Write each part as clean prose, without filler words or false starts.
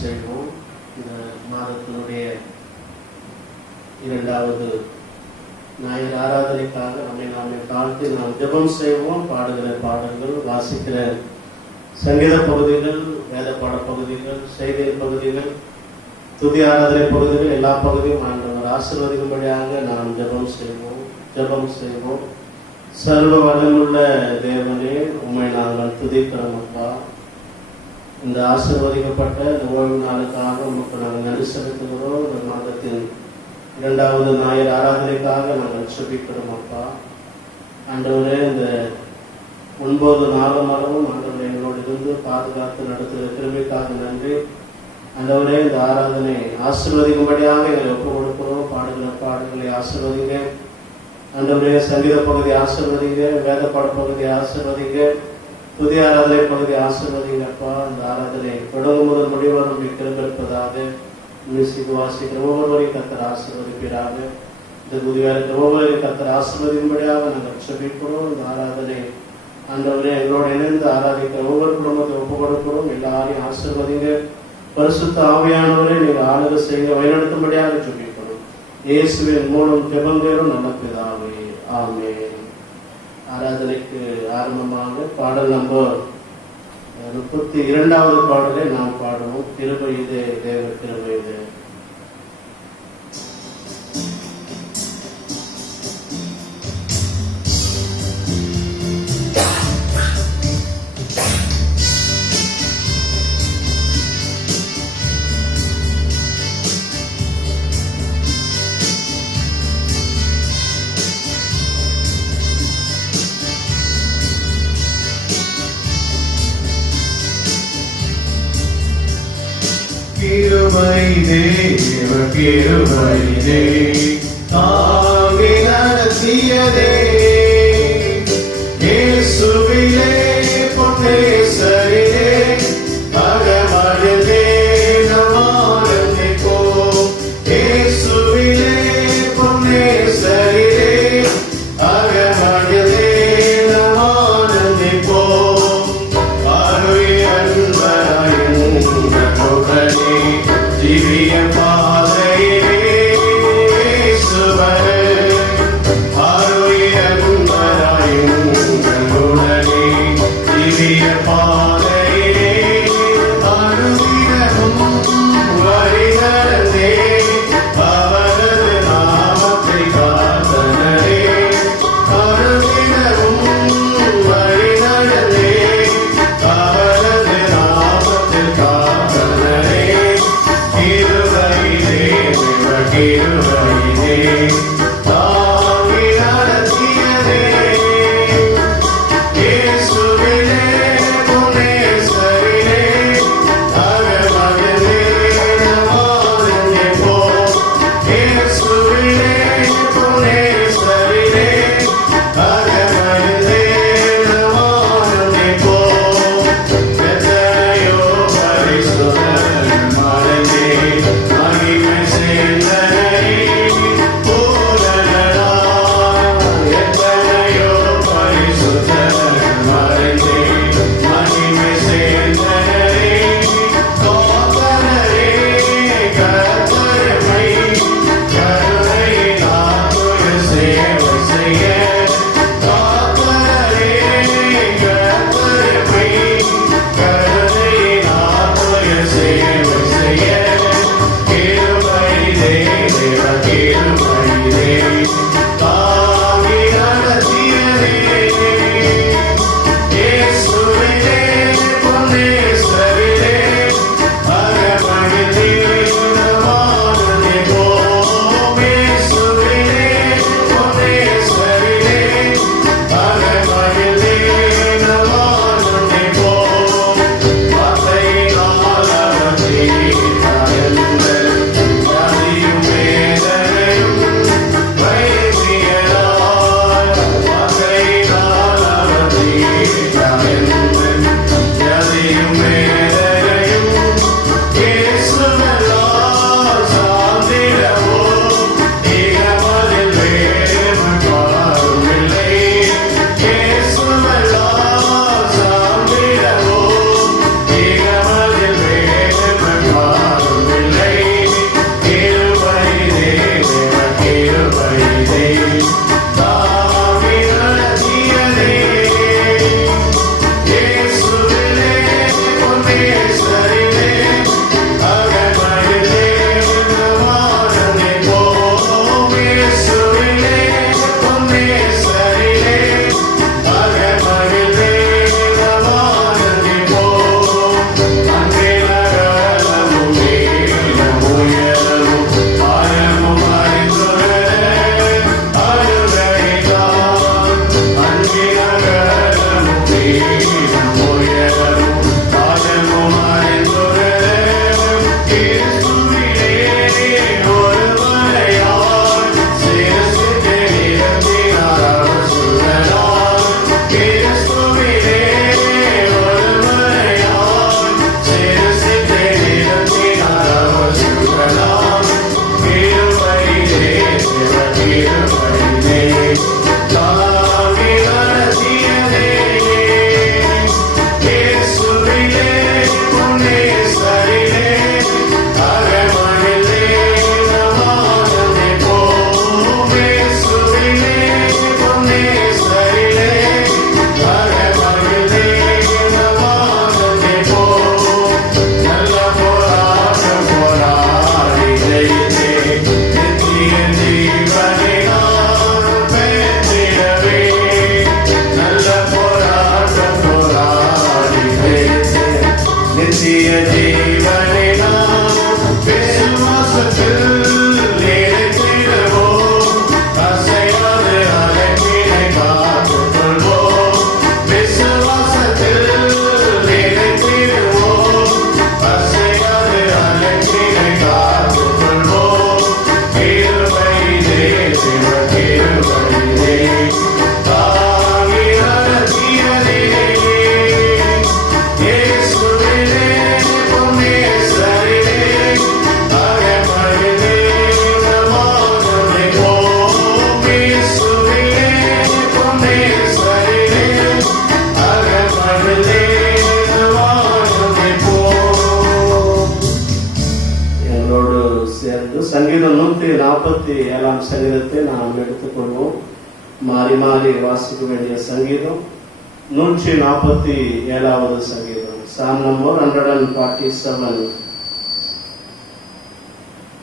செய்வோம். இந்த மாதத்தினுடைய இரண்டாவது ஞாயிறு ஆராதனைக்காக நாமே தாழ்த்தி நாம் ஜெபம் செய்வோம். பாடுகிற பாடல்கள், வாசிக்கிற சங்கீத பகுதிகள், வேத பாட பகுதிகள், செய்தி பகுதிகள், துதி ஆராதனை பகுதிகள், எல்லா பகுதியும் ஆண்டவர் ஆசீர்வதிக்கும்படியாக நாம் ஜெபம் செய்வோம். சர்வ வல்லமுள்ள தேவனே, உம்மை நாங்கள் துதிக்கிறோம் அப்பா. இந்த ஆசீர்வதிக்கப்பட்ட இந்த ஓய்வு நாளுக்காக உமக்கு நாங்கள் நன்றி செலுத்துகிறோம். இந்த மாதத்தின் இரண்டாவது ஞாயிறு ஆராதனைக்காக நாங்கள் ஜெபிக்கிறோம் அப்பா. ஆண்டவரே, இந்த 9 நாளும் ஆண்டவரே எங்களோடு இருந்து பாதுகாத்து நடத்துகிற கிருபைக்காக நன்றி. ஆண்டவரே, இந்த ஆராதனை ஆசீர்வதிக்கும்படியாக எங்களை ஒப்புக் கொடுக்கிறோம். பாடுகிற பாடல்களை ஆசீர்வதிங்க ஆண்டவரே. சங்கீத பகுதி ஆசீர்வதிங்க, வேத பாட பகுதி ஆசீர்வதிங்க, துதி ஆராதனை பகுதி ஆசீர்வதிங்கப்பா. இந்த ஆராதனை தொடங்கும் முதல் முடிவரும் கிருபைப்பதாக மியூசிக் வாசிக்கிற ஒவ்வொருவரையும் கர்த்தர் ஆசீர்வதிப்பீராக. இந்த துதியா இருக்கிற ஒவ்வொருவரையும் கர்த்தர் ஆசீர்வதிக்கும்படியாக நாங்கள் ஜெபிக்கிறோம். இந்த ஆராதனை ஆண்டவரே எங்களோடு இணைந்து ஆராதிக்கிற ஒவ்வொரு குடும்பத்தை ஒப்புக் கொடுக்கிறோம். எல்லாரையும் ஆசீர்வதிங்க. பரிசுத்த ஆவியானவரை நீங்கள் ஆளுகை செய்ய வழிநடத்தும்படியாக ஜெபிக்கிறோம். இயேசுவின் மூலம் ஜெபங்களும் நல்ல பிதாவே, ஆமென். ஆராதனைக்கு ஆரம்பமாக பாடல் நம்பர் 32வது பாடலை நாம் பாடுவோம். கிருபை இதே தேவ கிருபை இதே. கிருபையிலே தாங்கி நடத்தியதே, இயேசுவிலே பொன்னேசரிலே அகமகிழ்ந்தே நாம் ஆனந்திப்போம். இயேசுவிலே பொன்னேசரிலே அகமகிழ்ந்தே நாம் ஆனந்திப்போம். அருள் அன்பராயும் புகழே திவ்ய பாதையிலே இயேசுவே, அருள் அன்பராயும் திவ்ய பாதையிலே அனுதினமும் வழிநடந்தே அவரது நாமத்தை காத்தனரே. அருள் 147 சங்கீதத்தை நாம் எடுத்துக்கொள்வோம். மாறி மாறி வாசிக்க வேண்டிய சங்கீதம் 147வது சங்கீதம். Psalm number 147.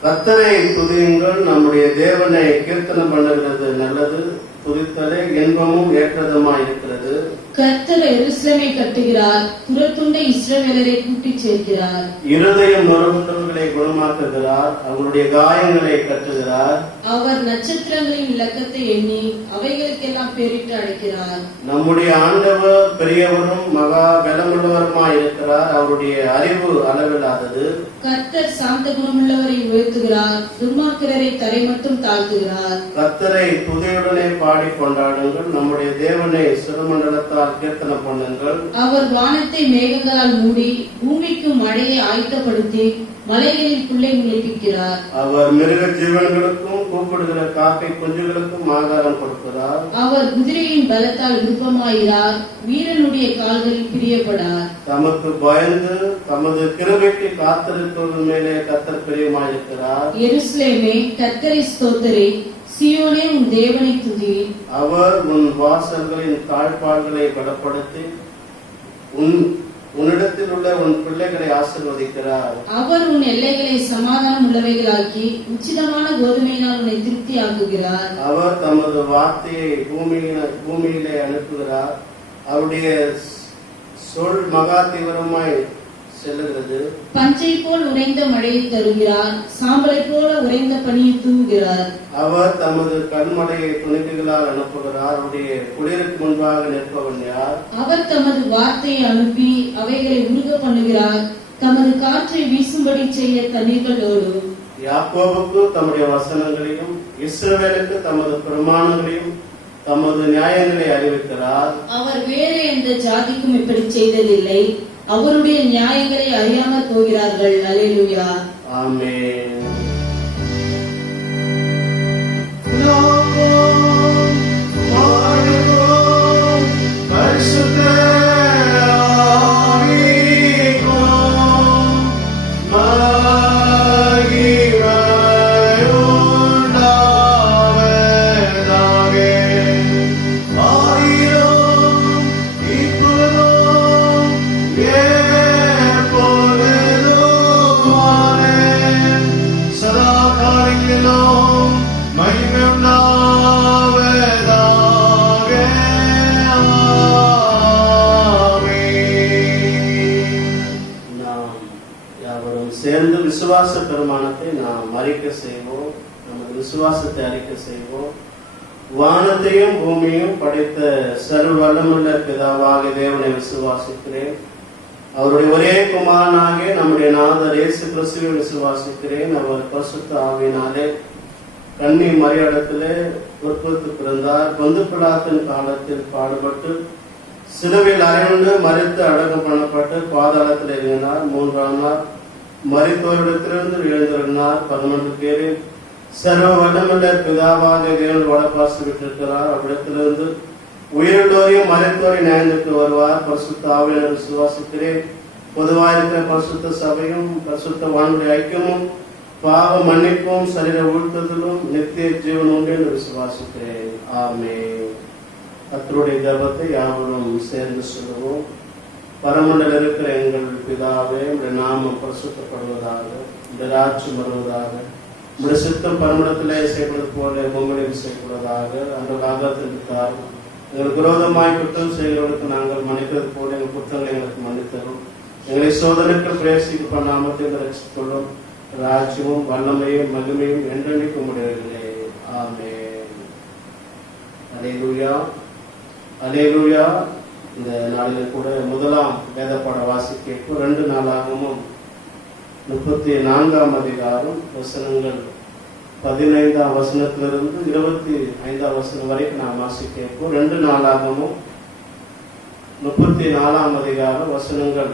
கர்த்தரை துதியுங்கள், நம்முடைய தேவனை கீர்த்தனம் பண்ணுகிறது நல்லது, துதித்தலே இன்பமும் ஏற்றதுமாய் இருக்கிறது. கர்த்தர் எருசலேமை கட்டுகிறார், புறத்துண்ட இஸ்ரவேலரை கூட்டிச் சேர்க்கிறார். இருதயம் நொறுங்குண்டவர்களை குணமாக்குகிறார், அவருடைய காயங்களை கட்டுகிறார். அவர் நட்சத்திரங்களின் இலக்கத்தை எண்ணி அவைகளுக்கெல்லாம் பேரிட்டு அழைக்கிறார். நம்முடைய ஆண்டவர் பெரியவரும் மகா பலமுள்ளவருமாய் இருக்கிறார், அவருடைய அறிவு அளவில்லாதது. கர்த்தர் சாந்த குணமுள்ளவரை உயர்த்துகிறார், துன்மார்க்கரை தரை மட்டும் தாழ்த்துகிறார். கர்த்தரை துதியுடனே பாடி கொண்டாடுங்கள், நம்முடைய தேவனை சிறுமண்டலத்தால் கீர்த்தனம் பண்ணுங்கள். அவர் வானத்தை மேகங்களால் மூடி பூமிக்கு மழையை ஆயத்தப்படுத்தி மலைகளில் புல்லை முளைப்பிக்கிறார். அவர் மிருக ஜீவன்களுக்கும் கூப்பிடுகிற காக்கை குஞ்சுகளுக்கும் ஆகாரம் கொடுக்கிறார். அவர் குதிரையின் பலத்தால் விருப்பமாயிரார், வீரனுடைய கால்களில் பிரியப்படார். தமக்கு பயந்து தமது கிருபைக்கு காத்திருப்பவர்கள் மேலே கர்த்தர் பிரியமாயிருக்கிறார். எருசலேமே கர்த்தரை ஸ்தோத்திரி, சீயோனே உன் தேவனை துதி. அவர் உன் வாசல்களின் தாழ்பாள்களை பலப்படுத்தி உன்னிடத்தில் உள்ள உன் பிள்ளைகளை ஆசீர்வதிக்கிறார். அவர் உன் எல்லைகளை சமாதானம் உள்ளவைகளாக்கி உச்சிதமான கோதுமையினால் உன்னை திருப்தியாக்குகிறார். அவர் தமது வார்த்தையை பூமியிலே அனுப்புகிறார், அவருடைய சொல் மகா தீவிரமாய் செல்லுகிறது. பஞ்சை போல் உறைந்த மழையை தருகிறார், சாம்பலை போல உறைந்த பனியை தூவுகிறார். அவர் தமது கண்மலையை துணிக்கைகளால் அனுப்புகிறார், அவருடைய குளிருக்கு முன்பாக நிற்பவன் யார்? அவர் தமது வார்த்தையை அனுப்பி அவைகளை உருக பண்ணுகிறார், தமது காற்றை வீசும்படி செய்ய தண்ணீர்கள் ஓடும். யாக்கோபுக்கு தம்முடைய வசனங்களையும் இஸ்ரவேலுக்கு தமது பிரமாணங்களையும் தமது நியாயங்களை அறிவிக்கிறார். அவர் வேறு எந்த ஜாதிக்கும் இப்படி செய்ததில்லை, அவருடைய நியாயங்களை அறியாமல் போகிறார்கள். அல்லேலூயா, ஆமென். சேர்ந்து விசுவாச பெருமானத்தை நாம் அறிக்கை செய்வோம். நமது விசுவாசத்தை அறிக்கை செய்வோம். வானத்தையும் பூமியையும் படைத்த சர்வ வல்லமுள்ள பிதாவாகிய தேவனை விசுவாசிக்கிறேன். அவருடைய ஒரே குமாரனாகிய நம்முடைய நாதர் இயேசு கிறிஸ்துவை விசுவாசிக்கிறேன். அவர் பரிசுத்த ஆவியினாலே கன்னி மரியாதத்திலே உற்பத்தி பிறந்தார். பொந்து பிலாத்தின் காலத்தில் பாடுபட்டு சிலுவையில் அறையுண்டு மரித்து அடக்கம் பண்ணப்பட்டு பாதாளத்தில் இறங்கினார். 3ஆம் நாள் மரித்தோரிடத்திலிருந்து எழுந்திருந்தார். 11 பேரில் சர்வ வல்லமுள்ள பிதாவாகிய தேவன் வடபாசு விட்டிருக்கிறார். அவ்விடத்திலிருந்து உயிருள்ளோரையும் மரித்தோரையும் நியாயத்துக்கு வருவார். பரிசுத்த ஆவியானவரை விசுவாசிக்கிறேன். பொதுவாயிருக்கிற பரிசுத்த சபையும் பரிசுத்த வானுடைய ஐக்கியமும் பாவ மன்னிப்பும் சரீர உழ்த்துதலும் நித்திய ஜீவன் உண்டு என்று விசுவாசிக்கிறேன். ஆமென். கர்த்தருடைய ஜெபத்தை யாவரும் சேர்ந்து சொல்லுவோம். பரமண்டல இருக்கிற எங்கள் பிதாவே, உடைய நாமம் பரிசுத்தப்படுவதாக, இந்த ராஜ்யம் வருவதாக, உடைய சித்தம் பரமண்டலத்திலே செய்வது போல பூமியிலும் செய்யப்படுவதாக. அந்த ஆகாரத்திற்காக எங்களுக்கு விரோதமாய் குற்றம் செய்கிறவர்களுக்கு நாங்கள் மன்னிக்கிறது போல எங்கள் குற்றங்களை எங்களுக்கு மன்னித்தரும். எங்களை சோதனைக்கு பிரவேசிக்க பண்ணாமத்தை ரட்சித்துள்ளோம். ராஜ்யமும் வல்லமையும் மகிமையும் என்றென்றைக்கு உம்முடையவர்களே. ஆமென். அல்லேலூயா, அல்லேலூயா. இந்த நாளில் கூட முதலாம் வேத பாட வாசிக்க 2 நாளாகவும் 34ஆம் அதிகாரம் வசனங்கள் 15ஆம் வசனத்திலிருந்து 25ஆம் வசனம் வரைக்கும் நாம் வாசிக்க 2 நாளாகவும் 34ஆம் அதிகாரம் வசனங்கள்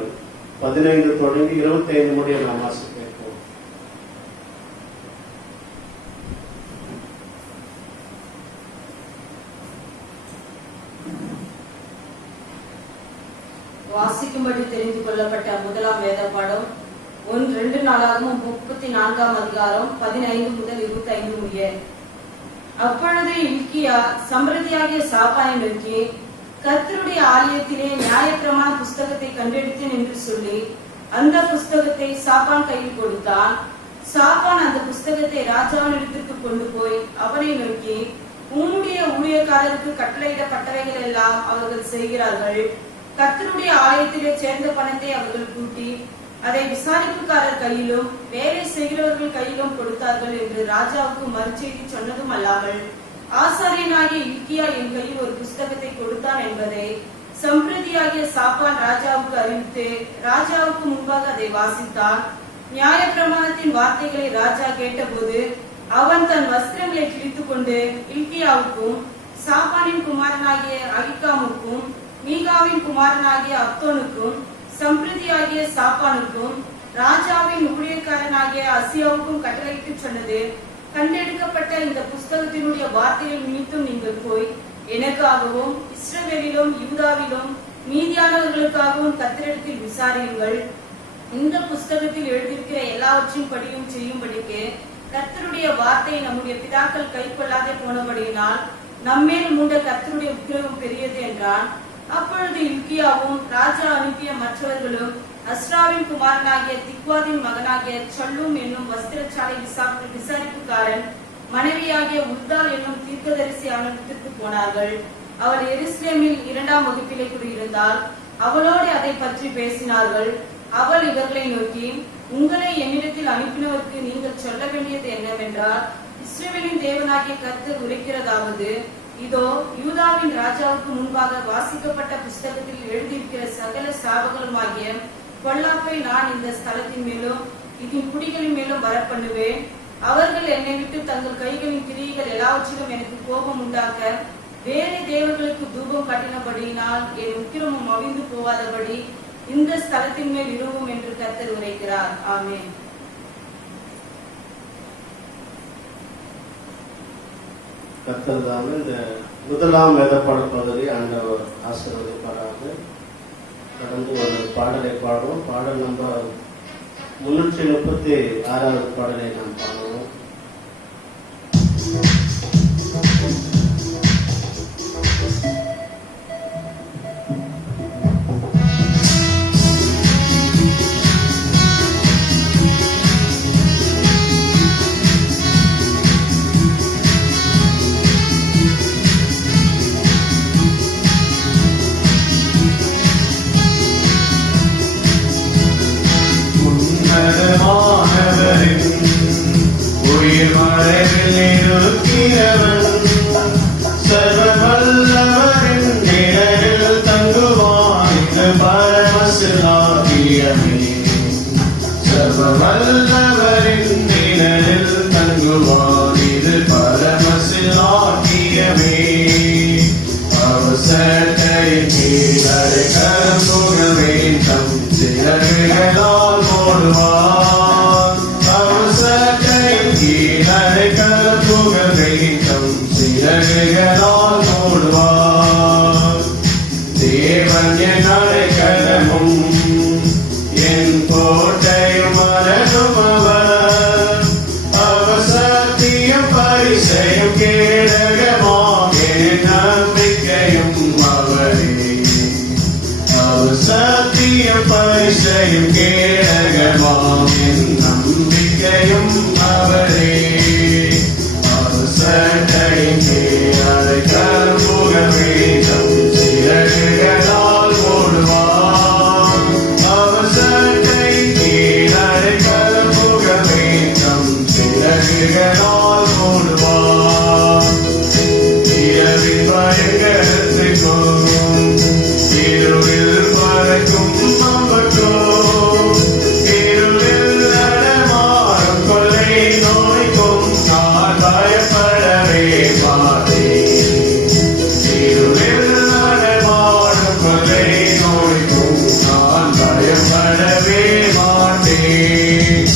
15 தொடங்கி 25 முடிய நாம் வாசிக்க. வாசிக்கும்படி தெரிந்து கொள்ளப்பட்ட முதலாம் வேத பாடம் 2 நாளாகவும் 34 அதிகாரம் 15 முதல் 25 முடிய. அப்பொழுது இல்க்கியா சம்பிரதியாகிய சாப்பானை நோக்கி, கர்த்தருடைய ஆலயத்திலே நியாயப்பிரமாண புஸ்தகத்தை கண்டெடுத்தேன் என்று சொல்லி அந்த புஸ்தகத்தை சாப்பான் கையில் கொடுத்தான். சாப்பான் அந்த புஸ்தகத்தை ராஜாவின் இடத்திற்கு கொண்டு போய் அவனை நோக்கி, உம்முடைய ஊழியக்காரருக்கு கட்டளையிடப்பட்டவைகள் எல்லாம் அவர்கள் செய்கிறார்கள். கர்த்தருடைய ஆலயத்திலே சேர்ந்த பணத்தை அவர்கள் கூட்டி அதை விசாரிப்புக்காரர் கையிலும் வேலை செய்கிறவர்கள் கையிலும் கொடுத்தார்கள் என்று ராஜாவுக்கு மறுசெய்தி சொன்னதும் அல்லாமல், ஆசாரியனாகிய இல்க்கியா என் கையில் ஒரு புஸ்தகத்தை கொடுத்தான் என்பதை சம்பிரதியாகிய சாப்பான் ராஜாவுக்கு அறிவித்து ராஜாவுக்கு முன்பாக அதை வாசித்தான். நியாயப்பிரமாணத்தின் வார்த்தைகளை ராஜா கேட்டபோது அவன் தன் வஸ்திரங்களை கிழித்துக் கொண்டு இல்க்கியாவுக்கும் சாப்பானின் குமாரனாகிய அகிக்காமுக்கும் மீகாவின் குமாரனாகிய அப்தோனுக்கும் சம்பிரதியாகிய சாப்பானுக்கும் ராஜாவின் ஊழியக்காரனாகிய அசியாவுக்கும் கட்டளையிட்டு சொன்னது, கண்டெடுக்கப்பட்ட இந்த புஸ்தகத்தினுடைய வார்த்தைகள் நிமித்தம் நீங்கள் போய் எனக்காகவும் இஸ்ரவேலிலும் யூதாவிலும் மீதியானவர்களுக்காகவும் கர்த்தரிடத்தில் விசாரியுங்கள். இந்த புஸ்தகத்தில் எழுதியிருக்கிற எல்லாவற்றையும் படியும் செய்யும்படிக்கு கர்த்தருடைய வார்த்தை நம்முடைய பிதாக்கள் கை கொள்ளாதே போனபடியினால் நம்மேல் மூண்ட கர்த்தருடைய உக்கிரகம் பெரியது என்றான். அப்பொழுது இல்க்கியாவும் ராஜா அனுப்பிய மற்றவர்களும் அஸ்ராவின் குமாரனாகிய திக்வாதின் மகனாகிய சல்லூம் என்னும் வஸ்திரச்சாலை விசாரிப்புக்காரன் மனைவியாகிய உத்தாள் என்னும் தீர்க்கதரிசி அவனிடத்திற்கு போனார்கள். அவள் எருசலேமில் 2ஆம் வகுப்பிலே குடியிருந்தாள். அவளோடு அதை பற்றி பேசினார்கள். அவள் இவர்களை நோக்கி, உங்களை என்னிடத்தில் அனுப்பினவருக்கு நீங்கள் சொல்ல வேண்டியது என்னவென்றால், இஸ்ரவேலின் தேவனாகிய கர்த்தர் உரைக்கிறதாவது, இதோ யூதாவின் ராஜாவுக்கு முன்பாக வாசிக்கப்பட்ட புஸ்தகத்தில் எழுதியிருக்கிற சகல சாபங்களுமாகிய பொல்லாப்பை நான் இந்த ஸ்தலத்தின் மேலும் இதன் குடிகளின் மேலும் வரப்பண்ணுவேன். அவர்கள் என்னை விட்டு தங்கள் கைகளின் கிரியைகள் எல்லாவற்றிலும் எனக்கு கோபம் உண்டாக்க வேறு தேவர்களுக்கு தூபம் காட்டினபடியினால் என் உக்கிரமும் அவிழ்ந்து போவாதபடி இந்த ஸ்தலத்தின் மேல் இருவும் என்று கர்த்தர் உரைக்கிறார். ஆமென். கர்த்தர் தாமே இந்த முதலாம் வேதப்பாட பகுதி ஆண்டவர் ஆசீர்வதிப்பாராக. கடந்து ஒரு பாடலை பாடுவோம். பாடல் நம்பர் 336வது பாடலை நாம் பாடுவோம். உயிர் மறைவில் இருக்கிறவன் சர்வ வல்லவரின் நிழலில் தங்குவான். இது பரமசிலாகியமே. சர்வ வல்லவரின் நிழலில் தங்குவான். இது பரமசிலாகியமே. அவசரத்தையின் கீழே கரும்புக வேண்டும். சிறகுகளால் மூடுவான். அவசரத்தையின் கீழே கரும்புக வேண்டும். சிறகுகளால் மூடுவான். தேவன் என் அடைக்கலமும் என் கோட்டையும் அரணும் அவர். அவர் சத்தியம் பரிசையும் கேடகமாம் என் நம்பிக்கையும் அவரே. அவர் சத்தியம் பரிசையும் கேடகமாம் என் நம்பிக்கையும் அவரே. அவர் சட்டையின் கீழே கரும்புக வேண்டும். சிறகுகளால் மூடுவான். அவர் சட்டையின் கீழே கரும்புக வேண்டும். சிறகுகளால் மூடுவான். இரவில் பயங்கரத்துக்கும் இருளில் பறக்கும் நமக்கும் இருளில் நடமாடும் கொள்ளை நோய்க்கும் நான் பயப்படவே மாட்டேன். இருளில் நடமாடும் கொள்ளை நோய்க்கும் நான் பயப்படவே மாட்டேன்.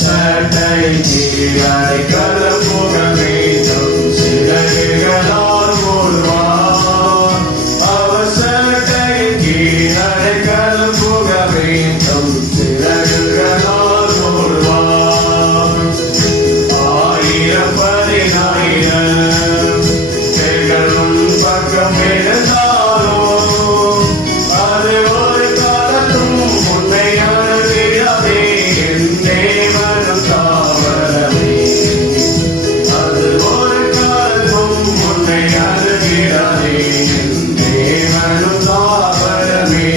சட்டையின் கீழே கரும்புக வேண்டும். சிறகுகளால் மூடுவான். எழுந்தாலும் அது ஒரு காலத்தும் உன்னை அணுகிடாதே. என் தேவனும் தாவரமே, அது ஒரு காலத்தும் உன்னை அணுகிடாதே. என் தேவனும் தாவரமே.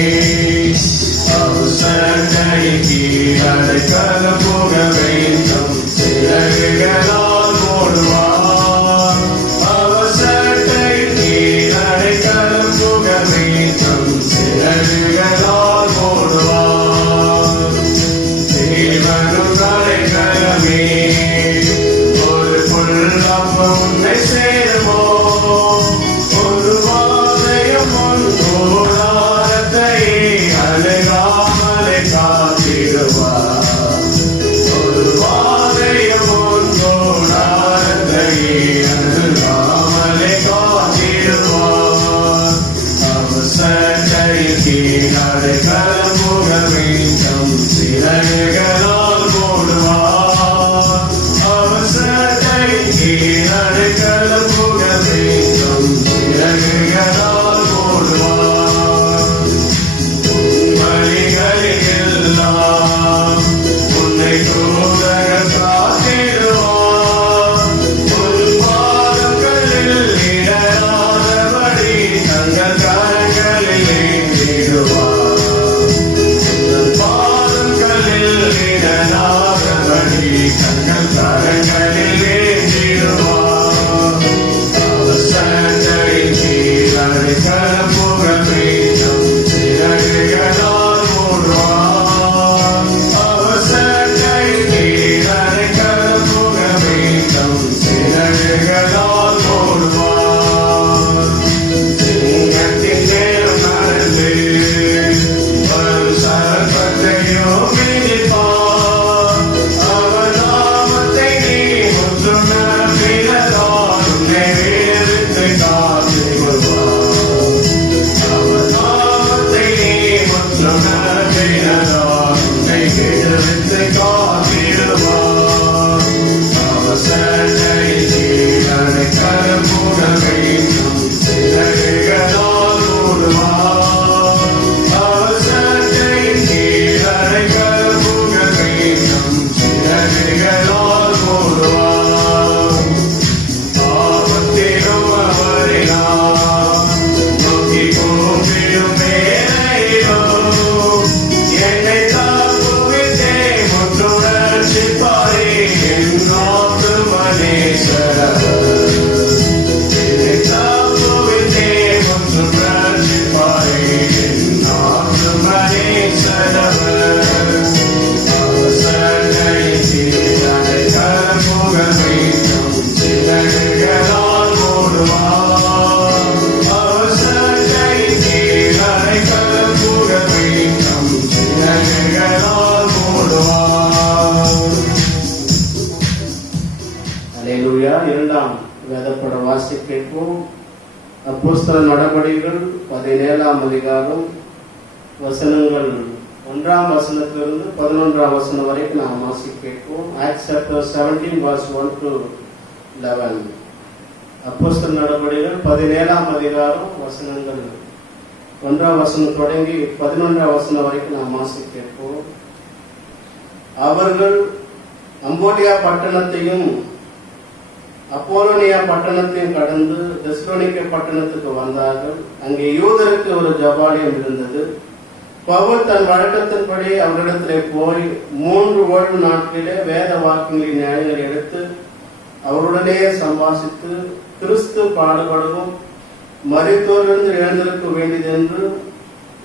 அவசரத்தையின் கீழ் அடைக்கலம் புக வேண்டும், சிறகுகளால் மூடுவார். அவசரத்தையின் கீழ் அடைக்கலம் புக வேண்டும், சிறகுகளால் மூடுவார். தேவனும் அடைக்கலமே, ஒரு பொல்லாப்பு உன்னை சேருமோ, ஒரு வாதையும் உன் கூடாரத்தையே அணுகாமலே காத்திடுவார். ஒரு வாதையும் உன் கூடாரத்தையே அணுகாமலே காத்திடுவார். அவசரத்தையின் கீழ் அடைக்கலம் புக வேண்டும், சிறகுகளால் மூடுவார். அவசரத்தையின் கீழ் அடைக்கலம் புக வேண்டும், சிறகுகளால் மூடுவார். உன் வழிகளில் எல்லாம் உன்னை தூதர்கள் காத்திடுவார். உன் பாதங்களில் இடராதபடி தங்கள் கரங்களில் ஏந்திடுவார். உன் பாதங்களில் இடராதபடி தங்கள் கரங்களில் ஏந்திடுவார். அவசரத்தையின் கீழ் அடைக்கலம் புக வேண்டும், சிறகுகளால் மூடுவார். அவசரத்தையின் கீழ் அடைக்கலம் புக வேண்டும், சிறகுகளால் மூடுவார். சிங்கத்தின் மேல் நடந்து வரும் சர்ப்பத்தையும் மிதிப்பார். அவர் நாமத்தை நீ முற்றும் நம்பினதால் உன்னை வேறிட்டு காத்துக்கொள்வார். அவர் நாமத்தை நீ முற்றும் நம்பினதால் உன்னை வேறிட்டு காத்திடுவார். அவசரத்தையின் கீழ் அடைக்கலம் புக வேண்டும், சிறகுகளால் மூடுவார். அவசரத்தையின் கீழ் அடைக்கலம் புக வேண்டும், சிறகுகளால் மூடுவார். ஆபத்திலும் அவரை நான் நோக்கி கூப்பிடும் வேளையிலும் என்னை தாங்குவித்தே முற்றுணர்ச்சிப்பாரே. என் ஆத்துமனேஸ்வரர் என்னை தாங்குவித்தே முற்றுணர்ச்சிப்பாரே. என் ஆத்துமனேஸ்வரர். அவசரத்தையின் கீழ் அடைக்கலம் புக வேண்டும், சிறகுகளால் மூடுவார். அவசரத்தையின் கீழ் அடைக்கலம் புக வேண்டும், சிறகுகளால் மூடுவார். அல்லேலூயா. இரண்டாம் வேதப்பட வாசி கேட்போம். அப்போஸ்தலர் நடபடிகள் 17ஆம் அதிகாரம் வசனங்கள் 1ஆம் வசனத்திலிருந்து 11ஆம் வசனம் வரைக்கும் நாம் வாசி கேட்போம். Acts chapter 17 verse 1 to 11. அப்போஸ்தலர் நடபடிகள் 17ஆம் அதிகாரம் வசனங்கள் 1ஆம் வசனம் தொடங்கி 11ஆம் வசனம் வரைக்கும் நாம் வாசி கேட்போம். அவர்கள் அம்போலியா பட்டணத்தையும் அப்போலோனியா பட்டணத்தையும் கடந்து தெசலோனிக்கே பட்டணத்துக்கு வந்தார்கள். அங்கே யூதருக்கு ஒரு ஜபாலயம் இருந்தது. பவுல் தன் வழக்கத்தின்படி அவரிடத்திலே போய் 3 ஓய்வு நாட்களிலே வேத வாக்கியங்களின் நியாயங்களை எடுத்து அவருடனே சம்பாஷித்து, கிறிஸ்து பாடுபடவும் மரித்தோரிலிருந்து எழுந்திருக்க வேண்டியது என்று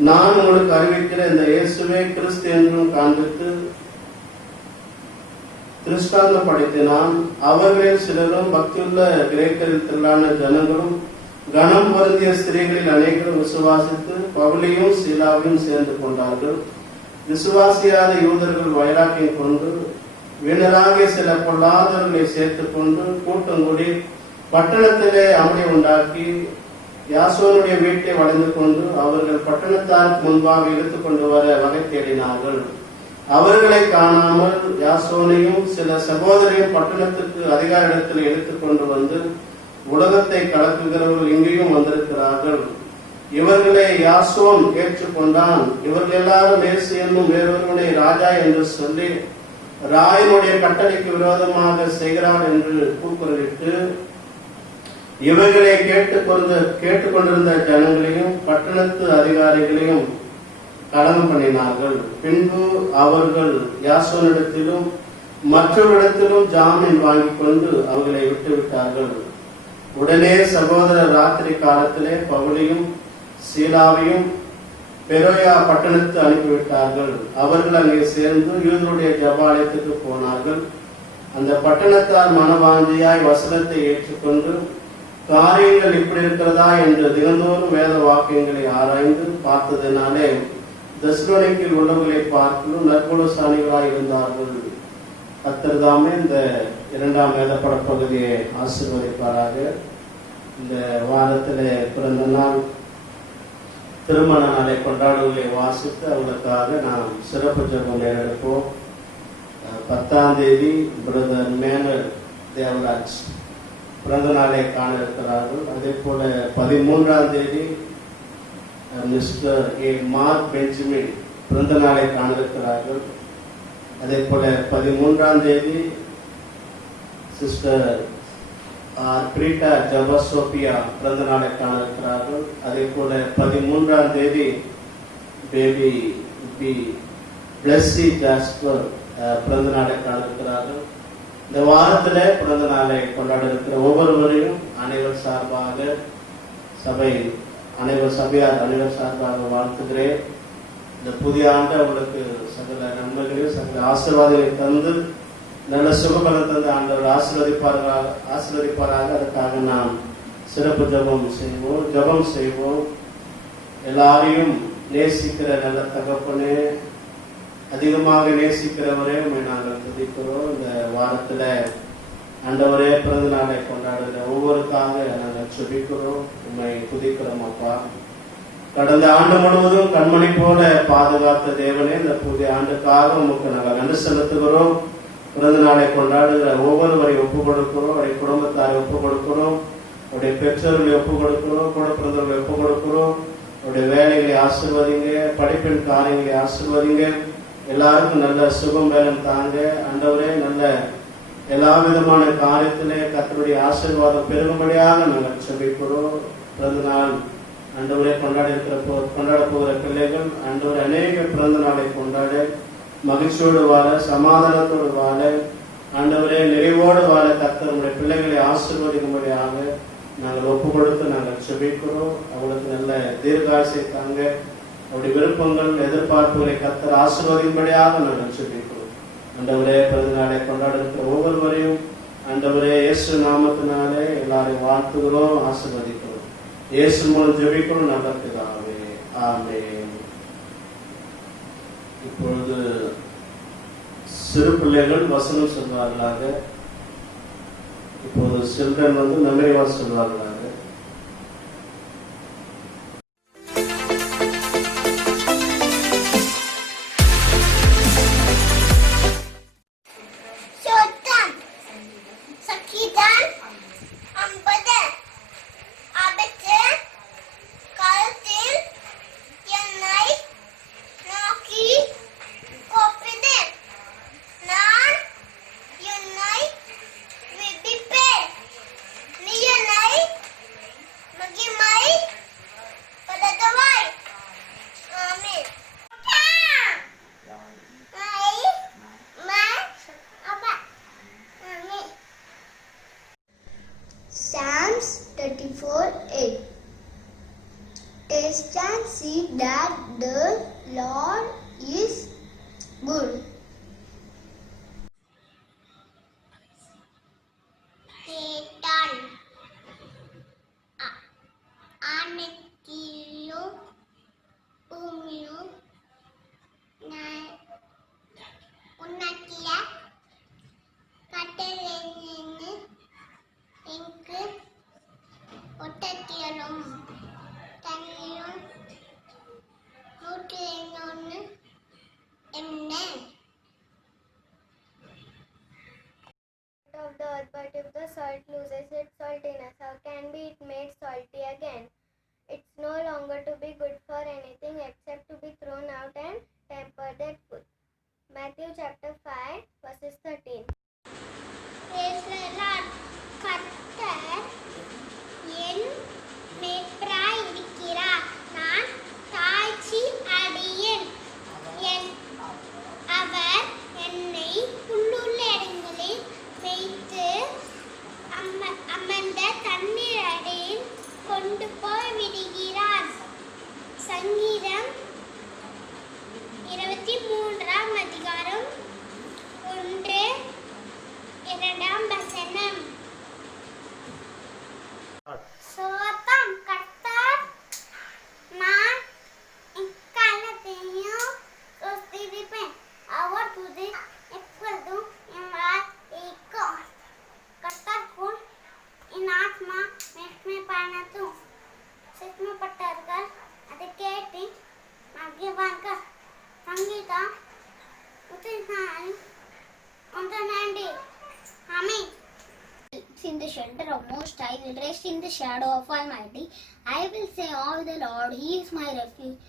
நான் உங்களுக்கு அறிவிக்கிற இந்த இயேசுவே கிறிஸ்து என்றும் காண்பித்து திருஷ்டாந்தப்படுத்தினான். அவர்களில் சிலரும் பக்தியுள்ள கிரேக்கரில் திரளான ஜனங்களும் கனம் பொருந்திய ஸ்திரீகளில் அநேகரும் விசுவாசித்து பவுலையும் சீலாவையும் சேர்ந்து கொண்டார்கள். விசுவாசியாத யூதர்கள் வைராக்கியம் கொண்டு வீணராகிய சில பொல்லாதவர்களை சேர்த்துக் கொண்டு கூட்டம் கூடி பட்டணத்திலே அமளி உண்டாக்கி யாசோனுடைய வீட்டை வளைந்து கொண்டு அவர்கள் பட்டணத்தாருக்கு முன்பாக இழுத்துக் கொண்டு வர வகை தேடினார்கள். அவர்களை காணாமல் யாசோனையும் சில சகோதரையும் பட்டணத்துக்கு அதிகாரிடத்தில் எடுத்துக் கொண்டு வந்து உலகத்தை கலக்குகிறவர்கள் இங்கேயும் வந்திருக்கிறார்கள். இவர்களை யாசோன் ஏற்றுக்கொண்டான். இவர்கள் எல்லாரும் இயேசு என்னும் வேறொருவனை ராஜா என்று சொல்லி ராயனுடைய கட்டளைக்கு விரோதமாக செய்கிறார் என்று கூக்குரலிட்டு இவைகளை கேட்டுக்கொண்டிருந்த ஜனங்களையும் பட்டணத்து அதிகாரிகளையும் கலகம் பண்ணினார்கள். பின்பு அவர்கள் யாசோனிடத்திலும் மற்றவரிடத்திலும் ஜாமீன் வாங்கிக் கொண்டு அவர்களை விட்டுவிட்டார்கள். உடனே சகோதரர் ராத்திரி காலத்திலே பவுலையும் சீலாவையும் பெரோயா பட்டணத்து அனுப்பிவிட்டார்கள். அவர்கள் அங்கே சேர்ந்து யூதருடைய ஜபாலயத்துக்கு போனார்கள். அந்த பட்டணத்தார் மனவாஞ்சியாய் வசனத்தை ஏற்றுக்கொண்டு காரியங்கள் இப்படி இருக்கிறதா என்று தினந்தோறும் வேத வாக்கியங்களை ஆராய்ந்து பார்த்ததினாலே தெசலோனிக்கேயில் உள்ளவர்களை பார்க்கலும் நற்குணசாலிகளாய் இருந்தார்கள். கர்த்தர் தாமே இந்த 2ஆம் வேதப்பட பகுதியை ஆசீர்வதிப்பாராக. இந்த வாரத்திலே பிறந்த நாள் திருமண நாளை கொண்டாடுவதை வாசித்து அவர்களுக்காக நாம் சிறப்பு ஜெபம் எடுப்போம். 10ஆம் தேதி பிரதர் மேனர் தேவராஜ் பிறந்த நாளை காண இருக்கிறார்கள். அதே போல 13ஆம் தேதி மிஸ்டர் ஏ மார்க் பெஞ்சமின் பிறந்த நாளை காண இருக்கிறார்கள். அதே போல 13ஆம் தேதி சிஸ்டர் பிரீட்டா ஜபசோபியா பிறந்த நாளை காண இருக்கிறார்கள். அதே போல 13ஆம் தேதி பேபி பி பிளஸ்ஸி ஜாஸ்பர் பிறந்த நாளை காண இருக்கிறார்கள். இந்த வாரத்துல பிறந்த நாளை கொண்டாட இருக்கிற ஒவ்வொருவரையும் அனைவர் சார்பாக சபையார் அனைவர் சார்பாக வாழ்த்துகிறேன். இந்த புதிய ஆண்டு அவங்களுக்கு சகல நன்மைகளையும் சகல ஆசீர்வாதங்களை தந்து நல்ல சுகபலம் தந்து ஆண்டவர் ஆசீர்வதிப்பாராக. அதுக்காக நாம் சிறப்பு ஜெபம் செய்வோம். எல்லாரையும் நேசிக்கிற நல்ல தகப்பனே, அதிகமாக நேசிக்கிறவரே உண்மை நாங்கள் துதிக்கிறோம். இந்த வாரத்துல ஆண்டவரே பிறந்த நாளை கொண்டாடுகிற ஒவ்வொருக்காக நாங்கள் செபிக்கிறோம், உண்மை துதிக்கிறோம். அப்பா, கடந்த ஆண்டு முழுவதும் கண்மணி போல பாதுகாத்த தேவனே, இந்த புதிய ஆண்டுக்காக உங்களுக்கு நாங்கள் நன்றி செலுத்துகிறோம். பிறந்த நாளை கொண்டாடுகிற ஒவ்வொருவரையும் ஒப்புக் கொடுக்கிறோம். அவருடைய குடும்பத்தாரை ஒப்புக் கொடுக்கிறோம். அவருடைய பெற்றோர்களை ஒப்புக் கொடுக்கிறோம். கூட பிறந்தவர்களை ஒப்புக் கொடுக்கிறோம். அவருடைய வேலைகளை ஆசீர்வதிங்க, படிப்பின் காரியங்களை ஆசீர்வதிங்க. எல்லாருக்கும் நல்ல சுகம் வேலம் தாங்க ஆண்டவரே. நல்ல எல்லா விதமான காரியத்திலே கர்த்தருடைய ஆசீர்வாதம் பெருகும்படியாக நாங்கள் செபிக்கிறோம். பிறந்த நாள் ஆண்டவரே கொண்டாட போகிற பிள்ளைகள் ஆண்டவரே அநேக பிறந்த நாளை கொண்டாட மகிழ்ச்சியோடு வாழ, சமாதானத்தோடு வாழ, ஆண்டவரே நிறைவோடு வாழ கர்த்தருடைய பிள்ளைகளை ஆசீர்வதிக்கும்படியாக நாங்கள் ஒப்பு கொடுத்து நாங்கள் செபிக்கிறோம். அவங்களுக்கு நல்ல தீர்காசை தாங்க, அவருடைய விருப்பங்கள் எதிர்பார்ப்புகளை கர்த்தர் ஆசீர்வதிக்கும்படியாக நாங்கள் செபிக்கிறோம். ஆண்டவரே பிறந்த நாளை கொண்டாடுகிற ஒவ்வொருவரையும் ஆண்டவரே இயேசு நாமத்தினாலே எல்லாரையும் வாழ்த்துகிறோம், ஆசீர்வதிக்கிறோம். இயேசு மூலம் ஜெபிக்கிறோம் நல்ல பிதாவே, ஆமென். இப்பொழுது சிறு பிள்ளைகள் வசனம் சொல்வார்களாக. இப்போது children நன்மைவா சொல்வார்களாக. Psalms 34:8. Taste and see that the Lord is good. Satan, Anakilu, Umiu, Unakia, Katerinu, Inku, Ottakialum, Taniyum, Nutrienonu, Emne. Of the earth, but if the salt loses its saltiness, how longer to be good for anything except to be thrown out and tempered at food. Matthew chapter 5 verses 13. Praise the Lord. கர்த்தர் என் மேய்ப்பராய் இருக்கிறார். நான் தாழ்ச்சி அடையேன். அவர் என்னை புல்லுள்ள இடங்களில் வைத்து அமர்ந்த தண்ணீர் அடையில் கொண்டு போய் விடுகிறார். சங்கீதம் 23ஆம் அதிகாரம் 1-2 வசனம். சோதம் கர்த்தர் நான் இக்காலத்தையும் ஸ்தோத்திரிப்பேன். அவர் துதி எப்பொழுதும் என்னால் இருக்கும். கர்த்தருக்குள் என் ஆத்மா மேன்மையானதும் சிறுமைப்பட்டார்கள் அதை கேட்டு மகிழ்வார்கள். சங்கீதம் 34:1. ஆமென். In the shelter of Most High will rest in the shadow of Almighty. I will say of the Lord, He is my refuge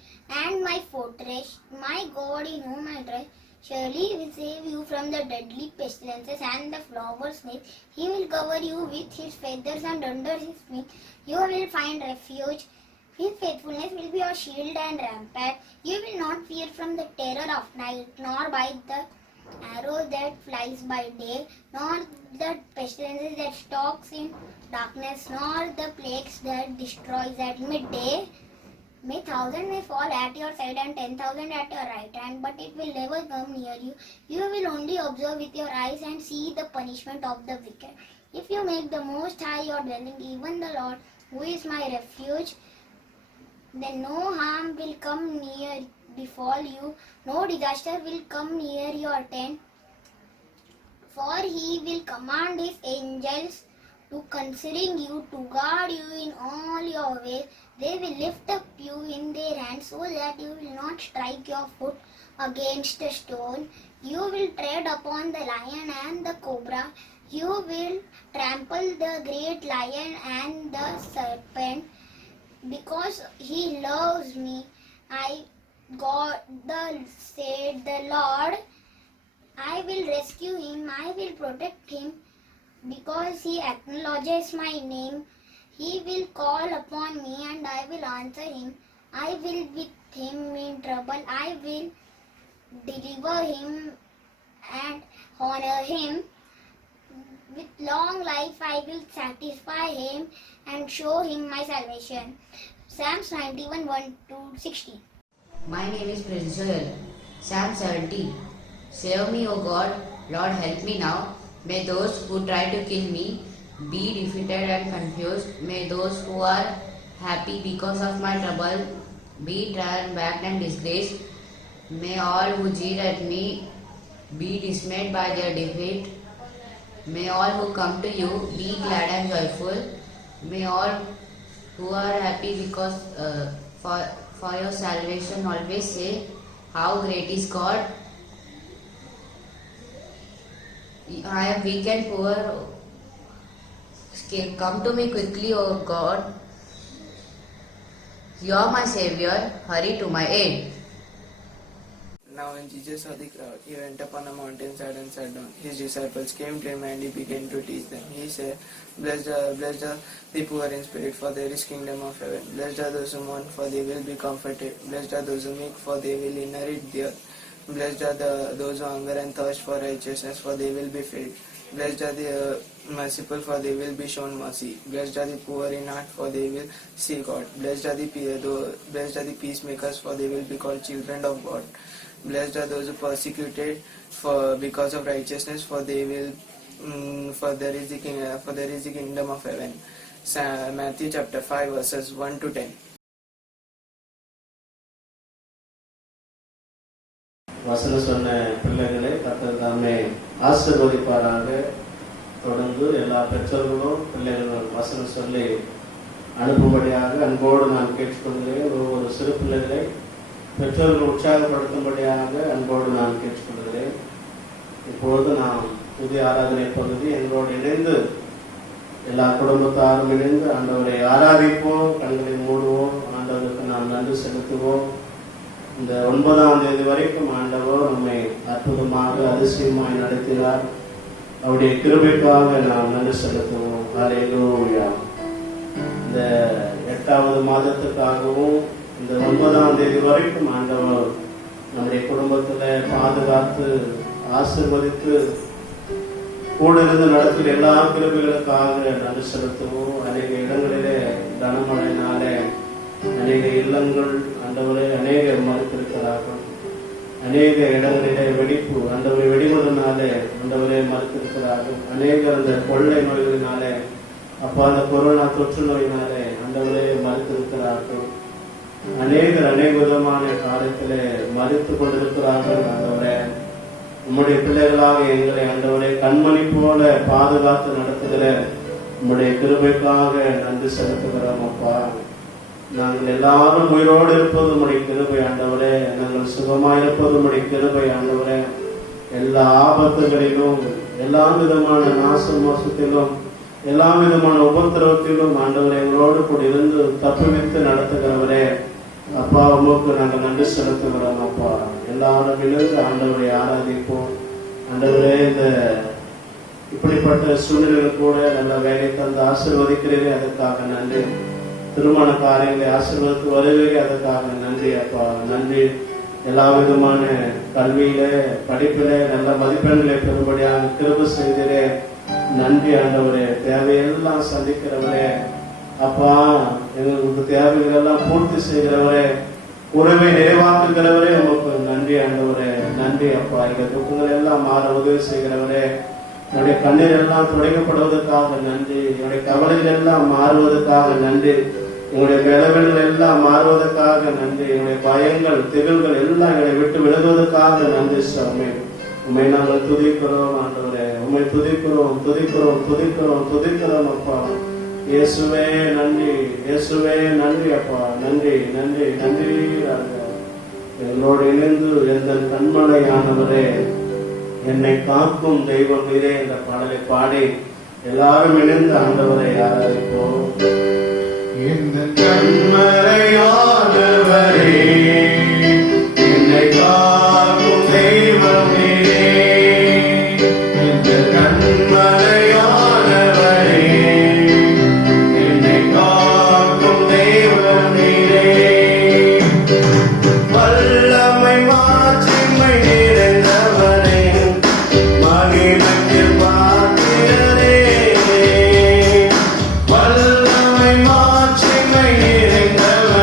and my fortress, my God in whom I trust. Surely He will save you from the deadly pestilences and the fowler's snare. He will cover you with His feathers, and under His wings you will find refuge. His faithfulness will be your shield and rampart. You will not fear from the terror of night, nor by the arrow that flies by day, nor the pestilence that stalks in darkness, nor the plagues that destroys at midday. May 1,000 may fall at your side and 10,000 at your right hand, but it will never come near you. You will only observe with your eyes and see the punishment of the wicked. If you make the Most High your dwelling, even the Lord, who is my refuge, then no harm will come near befall you, no disaster will come near your tent. For He will command His angels to concerning you, to guard you in all your ways. They will lift up you in their hands, so that you will not strike your foot against a stone. You will tread upon the lion and the cobra. You will trample the great lion and the serpent. Because He loves me, said the Lord, I will rescue him, I will protect him. Because he acknowledges my name, he will call upon me and I will answer him. I will be with him in trouble. I will deliver him and honor him. With long life I will satisfy him and show him my salvation. Psalms 91:1-16. My name is Prince Joel. Psalm 70. Save me, O God, Lord, help me now. May those who try to kill me be defeated and confused. May those who are happy because of my trouble be turned back and disgraced. May all who jeer at me be dismayed by their defeat. May all who come to you be glad and joyful. May all who are happy because for your salvation always say, how great is God. I am weak and poor. Come to me quickly, O God. You are my Savior. Hurry to my aid. Now when Jesus saw the crowd, he went up on a mountainside and sat down. His disciples came to him and he began to teach them. He said, Blessed are the poor in spirit, for there is kingdom of heaven. Blessed are those who mourn, for they will be comforted. Blessed are those who meek, for they will inherit the earth. Blessed are those who hunger and thirst for righteousness, for they will be filled. Blessed are the merciful, for they will be shown mercy. Blessed are the poor in heart, for they will see God. Blessed are the peacemakers, for they will be called children of God. Blessed are those who persecuted because of righteousness, for there is the kingdom of heaven. Matthew chapter 5 verses 1-10. வசனம் சொன்ன பிள்ளைகளை கர்த்தர் தாமே ஆசீர்வதிப்பாராக. தொடர்ந்து எல்லா பெற்றோர்களும் பிள்ளைகளும் வசனம் சொல்லி அனுப்பும்படியாக அன்போடு நான் கேட்டுக்கொள்கிறேன். ஒவ்வொரு சிறு பிள்ளைகளை பெற்றோர்கள் உற்சாகப்படுத்தும்படியாக அன்போடு நான் கேட்டுக்கொள்கிறேன். இப்பொழுது நாம் புதிய ஆராதனை பகுதி எங்களோடு இணைந்து எல்லா குடும்பத்தாரும் இணைந்து ஆண்டவரை ஆராதிப்போம், கண்களை மூடுவோம், ஆண்டவருக்கு செலுத்துவோம். இந்த 9ஆம் தேதி வரைக்கும் ஆண்டவர் நம்மை அற்புதமாக அதிசயமாய் நடத்தினார். அவருடைய கிருபைக்காக நாம் நன்றி செலுத்துவோம். ஹல்லேலூயா. இந்த 8வது மாதத்துக்காகவும் இந்த 9ஆம் தேதி வரைக்கும் ஆண்டவர் நம்முடைய குடும்பத்தில் பாதுகாத்து ஆசீர்வதித்து கூட இருந்து நடத்துகிற எல்லா கிருபைகளுக்காக நன்றி செலுத்துவோம். அநேக இடங்களிலே கனமழையினாலே அநேக இல்லங்கள் ஆண்டவரை அநேகர் மறுத்திருக்கிறார்கள். அநேக இடங்களிலே வெடிப்பு ஆண்டவரை வெடிமதுனாலே ஆண்டவரை மறுத்திருக்கிறார்கள். அநேகர் அந்த கொள்ளை நோய்களினாலே அப்பா அந்த கொரோனா தொற்று நோயினாலே ஆண்டவரை மறுத்திருக்கிறார்கள். அநேகர் அநேக விதமான காலத்திலே மறுத்து கொண்டிருக்கிறார்கள். ஆண்டவரே உம்முடைய பிள்ளைகளாக எங்களை ஆண்டவரை கண்மணி போல பாதுகாத்து நடத்துகிற உம்முடைய கிருபைக்காக நன்றி செலுத்துகிறோம். அப்பா நாங்கள் எல்லாரும் உயிரோடு இருப்பது உம்முடைய கிருபை ஆண்டவரே. நாங்கள் சுகமாயிருப்பது உம்முடைய கிருபை ஆண்டவரே. எல்லா ஆபத்துகளிலும் எல்லா விதமான நாச மோசத்திலும் எல்லா விதமான உபத்திரவத்திலும் ஆண்டவரை எங்களோடு கூட இருந்து தப்புவித்து நடத்துகிறவரே அப்பா உமக்கு நாங்கள் நன்றி செலுத்துகிறோம். அப்பா எல்லாரும் இணைந்து ஆண்டவரை ஆராதிப்போம். ஆண்டவரே இந்த இப்படிப்பட்ட சூழ்நிலைகள் கூட நல்ல வேலை தந்து ஆசீர்வதிக்கிறீரே அதற்காக நன்றி. திருமண காரியங்களை ஆசீர்வதித்து வருவீரே அதற்காக நன்றி. அப்பா நன்றி. எல்லா விதமான கல்வியில படிப்பில நல்ல மதிப்பெண்களை பெறும்படியாக கிருபை செய்கிறே நன்றி. ஆண்டவரே தேவையெல்லாம் சந்திக்கிறவரே அப்பா எங்களுக்கு தேவைகள் எல்லாம் பூர்த்தி செய்கிறவரே உறவை நிறைவாக்குகிறவரே உங்களுக்கு நன்றி ஆண்டவரே. நன்றி அப்பா. எங்க துக்கங்கள் எல்லாம் மாற உதவி செய்கிறவரே என்னுடைய கண்ணீர் எல்லாம் துடைக்கப்படுவதற்காக நன்றி. என்னுடைய கவலைகள் எல்லாம் மாறுவதற்காக நன்றி. எங்களுடைய விளைவுகள் எல்லாம் மாறுவதற்காக நன்றி. என்னுடைய பயங்கள் திகழ்கள் எல்லாம் எங்களை விட்டு விலகுவதற்காக நன்றி சுவாமி. உண்மை நாங்கள் துதிக்கிறோம் ஆண்டவரே. உண்மை துதிக்கிறோம் துதிக்கிறோம் துதிக்கிறோம் துதிக்கிறோம் அப்பா. இயேசுவே நன்றி. இயேசுவே நன்றி அப்பா. நன்றி நன்றி நன்றி. எங்களோடு இணைந்து எந்த கண்மலையானவரே என்னை காக்கும் தெய்வம் நீரே என்ற பாடலை பாடி எல்லாரும் இணைந்து ஆண்டவரை ஆராதிப்போம். இந்த கண்மலையானவரே என்னை காக்கும் தெய்வம் நீரே. இந்த கண்மலையானவரே என்னை காக்கும் தெய்வம் நீரே. வல்லமை மாட்சிமை நிறைந்தவரே மகிமைக்கு பாத்திரரே. வல்லமை மாட்சிமை நிறைந்தவரே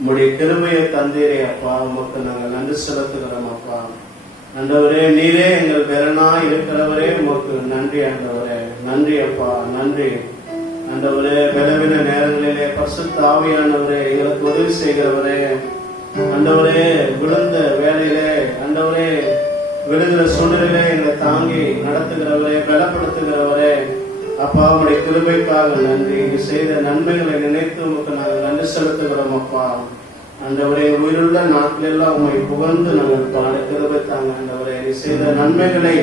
உம்முடைய கிருபையை தந்தீரே அப்பா, உமக்கு நாங்கள் நன்றி செலுத்துகிறோம் அப்பா. ஆண்டவரே, நீரே எங்கள் பெறனாய் இருக்கிறவரே, உமக்கு நன்றி ஆண்டவரே. நன்றி அப்பா, நன்றி ஆண்டவரே. பலவீன நேரங்களிலே பரிசுத்த ஆவியானவரே எங்களுக்கு உதவி செய்கிறவரே, ஆண்டவரே விழுந்த வேலையிலே, ஆண்டவரே விழுகிற சூழ்நிலையிலே எங்களை தாங்கி நடத்துகிறவரே, பலப்படுத்துகிறவரே அப்பா, உடைய கிருபைக்காக நன்றி. செய்த நன்மைகளை நினைத்து உமக்கு நாங்கள் நன்றி செலுத்துகிறோம் அப்பா. ஆண்டவரே, உயிருள்ள நாட்களெல்லாம் உண்மை புகழ்ந்து நாங்கள் பாட கிருபை தாங்க ஆண்டவரே. நீ செய்த நன்மைகளை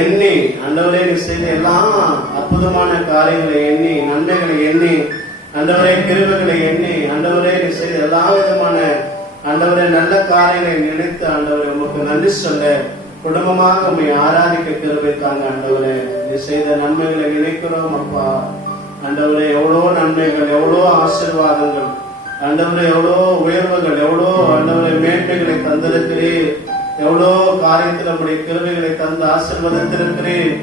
எண்ணி, ஆண்டவரே நீ செய்த எல்லா அற்புதமான காரியங்களை எண்ணி, நன்மைகளை எண்ணி, ஆண்டவரே கிருபைகளை எண்ணி, ஆண்டவரே நீ செய்த எல்லா விதமான ஆண்டவரே நல்ல காரியங்களை நினைத்து ஆண்டவரே உமக்கு நன்றி சொல்ல குடும்பமாக உண்மை ஆராதிக்க கிருபை தாங்க ஆண்டவரே. நீ செய்த நன்மைகளை நினைக்கிறோம் அப்பா. ஆண்டவரே, எவ்வளோ நன்மைகள், எவ்வளோ ஆசீர்வாதங்கள், ஆண்டவரே எவ்வளோ உயர்வுகள், எவ்வளோ ஆண்டவரே மேன்மைகளை தந்திருக்கிறீர். எவ்வளோ காரியத்தில் நம்முடைய கிருபைகளை தந்து ஆசீர்வதித்திருக்கிறீர்.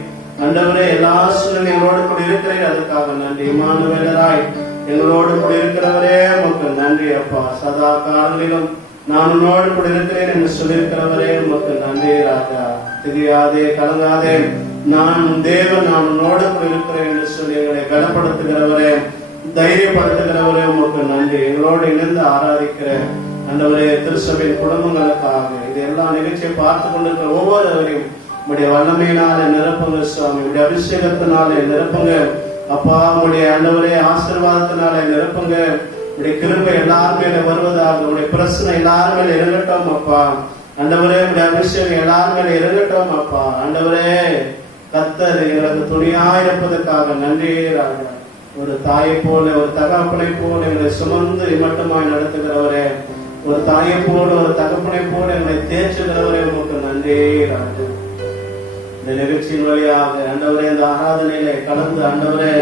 ஆண்டவரே, எல்லா சூழ்நிலைகளோடு கூட இருக்கிறீர், அதுக்காக நன்றி. இம்மானுவேலராய் எங்களோடு கூட இருக்கிறவரே உமக்கு நன்றி அப்பா. சதா காலங்களிலும் நான் உன்னோடு கூட இருக்கிறேன் என்று சொல்லியிருக்கிறவரே உமக்கு நன்றி ராஜா. தெரியாதே, கலங்காதே, நான் தேவன், நான் உன்னோடு கூட இருக்கிறேன் என்று சொல்லி எங்களை பலப்படுத்துகிறவரே, தைரியப்படுத்துகிறவரே உமக்கு நன்றி. எங்களோடு இணைந்து ஆராதிக்கிற ஆண்டவரே திருச்சபையின் குடும்பங்களுக்காக, இது எல்லா நிகழ்ச்சியை பார்த்து கொண்டிருக்கிற ஒவ்வொருவரையும் உடைய வல்லமையினால நிரப்புங்க சுவாமி. உடைய அபிஷேகத்தினால நிரப்புங்க அப்பா. உடைய ஆண்டவரே ஆசீர்வாதத்தினால நிரப்புங்க. உடைய கிருபை எல்லாரும் மேல வருவதாக, உடைய பிரச்சனை எல்லாரும் மேல இறங்கட்டும் அப்பா. ஆண்டவரே, உடைய அபிஷேகம் எல்லாரும் மேல இறங்கட்டும் அப்பா. ஆண்டவரே, கர்த்தர் எங்களுக்கு துணையாயிருப்பதற்காக நன்றி ராஜா. ஒரு தாயை போல, ஒரு தகப்பனை போல எங்களை சுமந்து மட்டுமாய் நடத்துகிறவரே, ஒரு தாயை போல, ஒரு தகப்பனை போல எங்களை தேற்றுகிறவரே உமக்கு நன்றி ராஜா. இந்த நிகழ்ச்சியின் வழியாக ஆண்டவரே, இந்த ஆராதனையில கலந்து ஆண்டவரே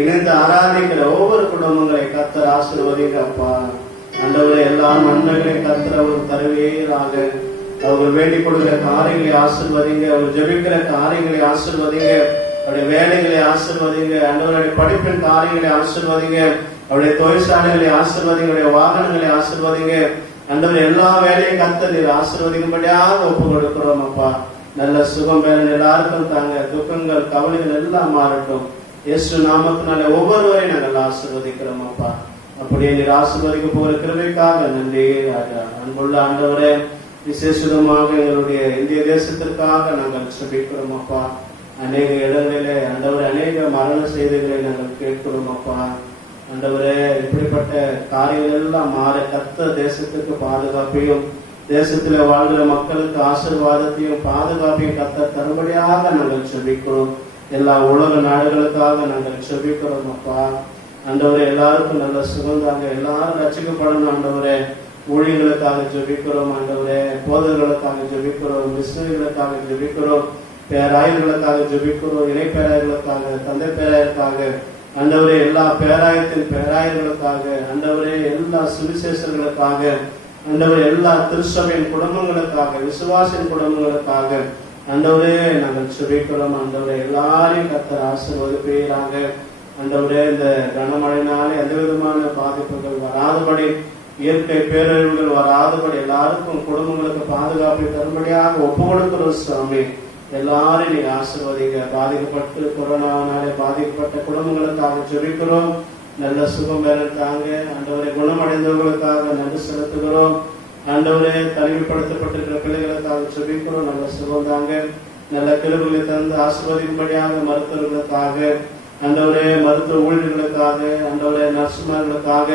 இணைந்து ஆராதிக்கிற ஒவ்வொரு குடும்பங்களை கர்த்தர் ஆசீர்வதிங்க அப்பா. ஆண்டவரே, எல்லா நன்மைகளையும் கர்த்தர் அவர்கள் தருவீராக. அவர்கள் வேண்டிக் கொடுக்கிற காரியங்களை ஆசீர்வதிங்க, அவர் ஜெபிக்கிற காரியங்களை ஆசீர்வதிங்க, அவருடைய வேலைகளை ஆசீர்வதிங்க, ஆண்டவருடைய படிப்பின் காரியங்களை ஆசீர்வதிங்க, அவருடைய தொழிற்சாலைகளை ஆசீர்வதிங்க, அவருடைய வாகனங்களை ஆசீர்வதிங்க. ஆண்டவர் எல்லா வேலையும் கர்த்தர் நீர் ஆசீர்வதிக்கும்படியாக ஒப்பு கொடுக்கிறோம் அப்பா. நல்ல சுகம் வேலை எல்லாருக்கும் தாங்க. துக்கங்கள், கவலைகள் எல்லாம் மாறட்டும். இயேசு நாமத்தினால ஒவ்வொருவரையும் நாங்கள் ஆசீர்வதிக்கிறோம் அப்பா. அப்படியே நீர் ஆசீர்வதிக்க போகிற கிருபைக்காக நன்றி ராஜா. அன்புள்ள ஆண்டவரே, விசேஷமாக எங்களுடைய இந்திய தேசத்திற்காக நாங்கள் ஜெபிக்கிறோம் அப்பா. அநேக இடங்களிலே ஆண்டவரே அநேக மரண செய்திகளை நாங்கள் கேட்கிறோம் அப்பா. ஆண்டவரே, இப்படிப்பட்ட காரியங்கள் எல்லாம் மாற கர்த்தர் தேசத்துக்கு பாதுகாப்பையும், தேசத்துல வாழ்கிற மக்களுக்கு ஆசீர்வாதத்தையும் பாதுகாப்பையும் கர்த்தர் தரும்படியாக நாங்கள் ஜெபிக்கிறோம். எல்லா உலக நாடுகளுக்காக நாங்கள் ஜெபிக்கிறோம் அப்பா. ஆண்டவரே, எல்லாருக்கும் நல்ல சுகந்தாங்க, எல்லாரும் ரட்சிக்கப்படணும் ஆண்டவரே. ஊழியர்களுக்காக ஜெபிக்கிறோம் ஆண்டவரே, போதர்களுக்காக ஜெபிக்கிறோம், மிஷனரிகளுக்காக ஜெபிக்கிறோம், பேராயர்களுக்காக ஜெபிக்கிறோம், இணை பேராயர்களுக்காக, தந்தை பேராயருக்காக ஆண்டவரே, எல்லா பேராயத்தின் பேராயர்களுக்காக ஆண்டவரே, எல்லா சுவிசேஷர்களுக்காக ஆண்டவரே, எல்லா திருச்சபையின் குடும்பங்களுக்காக, விசுவாசின் குடும்பங்களுக்காக ஆண்டவரே நாங்கள் ஜெபிக்கிறோம் ஆண்டவரே. எல்லாரையும் கர்த்தர் ஆசீர்வதிப்பீராக ஆண்டவரே. இந்த கனமழையினாலே எந்த விதமான பாதிப்புகள் வராதபடி, இயற்கை பேரழிவுகள் வராதபடி எல்லாருக்கும் குடும்பங்களுக்கு பாதுகாப்பை தரும்படியாக ஒப்பு கொடுக்கிறோம் சுவாமி. எல்லாரும் நீங்க ஆசீர்வதிங்க. பாதிக்கப்பட்டு கொரோனாவினாலே பாதிக்கப்பட்ட குடும்பங்களுக்காக ஜெபிக்கிறோம். நல்ல சுகம் வேற தாங்க ஆண்டவரை. குணமடைந்தவர்களுக்காக நன்றி செலுத்துகிறோம் ஆண்டவரே. தனிமைப்படுத்தப்பட்டிருக்கிற பிள்ளைகளுக்காக ஜெபிக்கிறோம். நல்ல சுகம் தாங்க, நல்ல கிருபைகளை தந்து ஆசீர்வதிக்கும்படியாக மருத்துவர்களுக்காக ஆண்டவரே, மருத்துவ ஊழியர்களுக்காக ஆண்டவரே, நர்சுமார்களுக்காக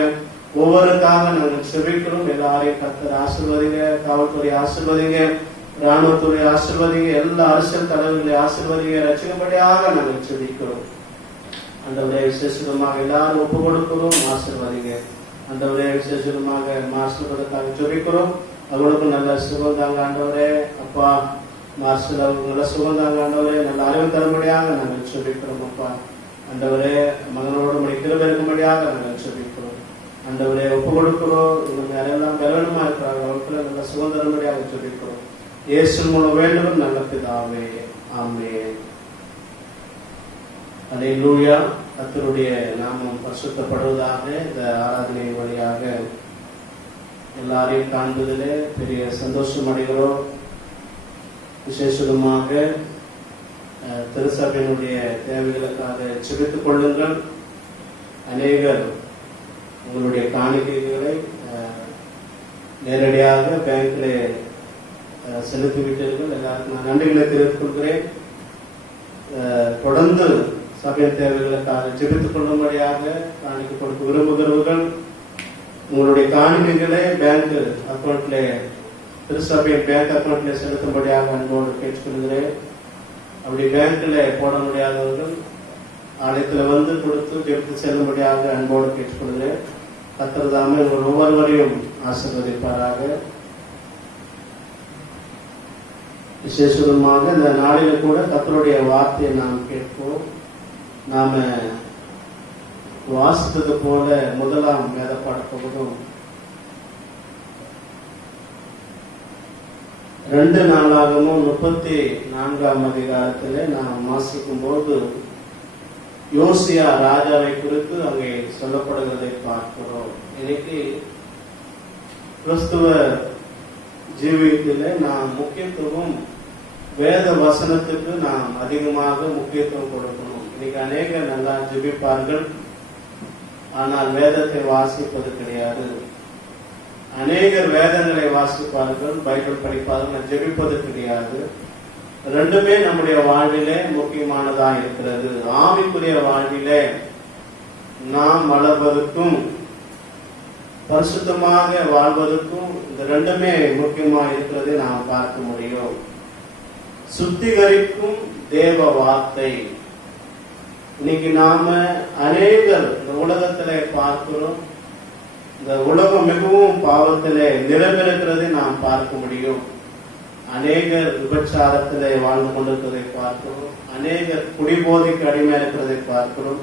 ஒவ்வொருக்காக நாங்கள் ஜெபிக்கிறோம். எல்லாரையும் கர்த்தர் ஆசீர்வதிங்க. காவல்துறை ஆசீர்வதிங்க, ராணுவத்துறை ஆசீர்வதிங்க, எல்லா அரசியல் தலைவர்களை ஆசீர்வதிங்க. ரட்சிக்கும்படியாக நாங்கள் ஜெபிக்கிறோம் ஆண்டவரே. விசேஷமாக எல்லாரும் ஒப்பு கொடுக்கிறோம், ஆசீர்வதிங்க ஆண்டவரே. விசேஷமாக மாஸ்டர்களுக்காக ஜெபிக்கிறோம். அவங்களுக்கும் நல்ல சுகம் தாங்க ஆண்டவரே. அப்பா மாஸ்டர் அவங்களுக்கு நல்ல சுகம் தாங்க ஆண்டவரே. நல்ல அறிவு தரும்படியாக நாங்கள் ஜெபிக்கிறோம் அப்பா. ஆண்டவரே, மகனோடு மணி கிருபை இருக்கும்படியாக நாங்கள் ஜெபிக்கிறோம் ஆண்டவரே. ஒப்பு கொடுக்கிறோம். இவங்க யாரெல்லாம் பலவீனமா இருக்கிறாங்க அவர்களுக்கு நல்ல சுகம் தரும்படியாக ஜெபிக்கிறோம். இயேசு மூலம் வேண்டும் நல்ல பிதாவே, ஆமென். அல்லேலூயா. கர்த்தருடைய நாமம் பரிசுத்தப்படுவதாக. இந்த ஆராதனை வழியாக எல்லாரையும் காண்பதிலே பெரிய சந்தோஷம் அடைகிறோம். விசேஷமாக திருசபையினுடைய தேவைகளுக்காக ஜெபித்துக் கொள்ளுங்கள். அநேகர் உங்களுடைய காணிக்கைகளை நேரடியாக பேங்க்ல செலுத்திவிட்டீர்கள். எல்லாருக்கும் நான் நன்றிகளை தெரிவித்துக் கொள்கிறேன். தொடர்ந்து சபையின் தேவைகளுக்காக ஜெபித்துக் கொள்ளும்படியாக காணிக்கை கொடுக்க விரும்புகிறவர்கள் உங்களுடைய காணிக்கைகளை பேங்க் அக்கௌண்ட்ல திருசபையின் பேங்க் அக்கௌண்ட்ல செலுத்தும்படியாக அன்போடு கேட்டுக்கொள்கிறேன். அப்படி பேங்க்ல போட முடியாதவர்கள் ஆலயத்தில் வந்து கொடுத்து ஜெபித்து செல்லும்படியாக அன்போடு கேட்டுக்கொள்கிறேன். கர்த்தர் தாமே உங்கள் ஒவ்வொருவரையும் ஆசீர்வதிப்பாராக. விசேஷமாக இந்த நாளில கூட கர்த்தருடைய வார்த்தையை நாம் கேட்போம். நாம வாசித்தது போல முதலாம் வேத பாடப்பகுதும் 2 நாளாகவும் 34ஆம் அதிகாரத்திலே நாம் வாசிக்கும் போது யோசியா ராஜாவை குறித்து அங்கே சொல்லப்படுகிறதை பார்க்கிறோம். இன்னைக்கு கிறிஸ்துவ ஜீவியத்திலே நாம் முக்கியத்துவம் வேத வசனத்துக்கு நாம் அதிகமாக முக்கியத்துவம் கொடுக்கணும். இன்னைக்கு அநேகர் நல்லா ஜெபிப்பார்கள், ஆனால் வேதத்தை வாசிப்பது கிடையாது. அநேகர் வேதங்களை வாசிப்பார்கள், பைபிள் படிப்பார்கள், ஜெபிப்பது கிடையாது. ரெண்டுமே நம்முடைய வாழ்விலே முக்கியமானதா இருக்கிறது. ஆவிக்குரிய வாழ்விலே நாம் வளர்வதற்கும் பரிசுத்தமாக வாழ்வதற்கும் இந்த ரெண்டுமே முக்கியமா இருக்கிறதை நாம் பார்க்க முடியும். சுத்திகரிக்கும் தேவ வார்த்தை. இன்னைக்கு நாம அநேகர் இந்த உலகத்திலே பார்க்கிறோம். இந்த உலகம் மிகவும் பாவத்திலே நிரம்பிருக்கிறதை நாம் பார்க்க முடியும். அநேகர் விபச்சாரத்திலே வாழ்ந்து கொண்டிருக்கிறதை பார்க்கிறோம். அநேகர் குடிபோதைக்கு அடிமை இருக்கிறதை பார்க்கிறோம்.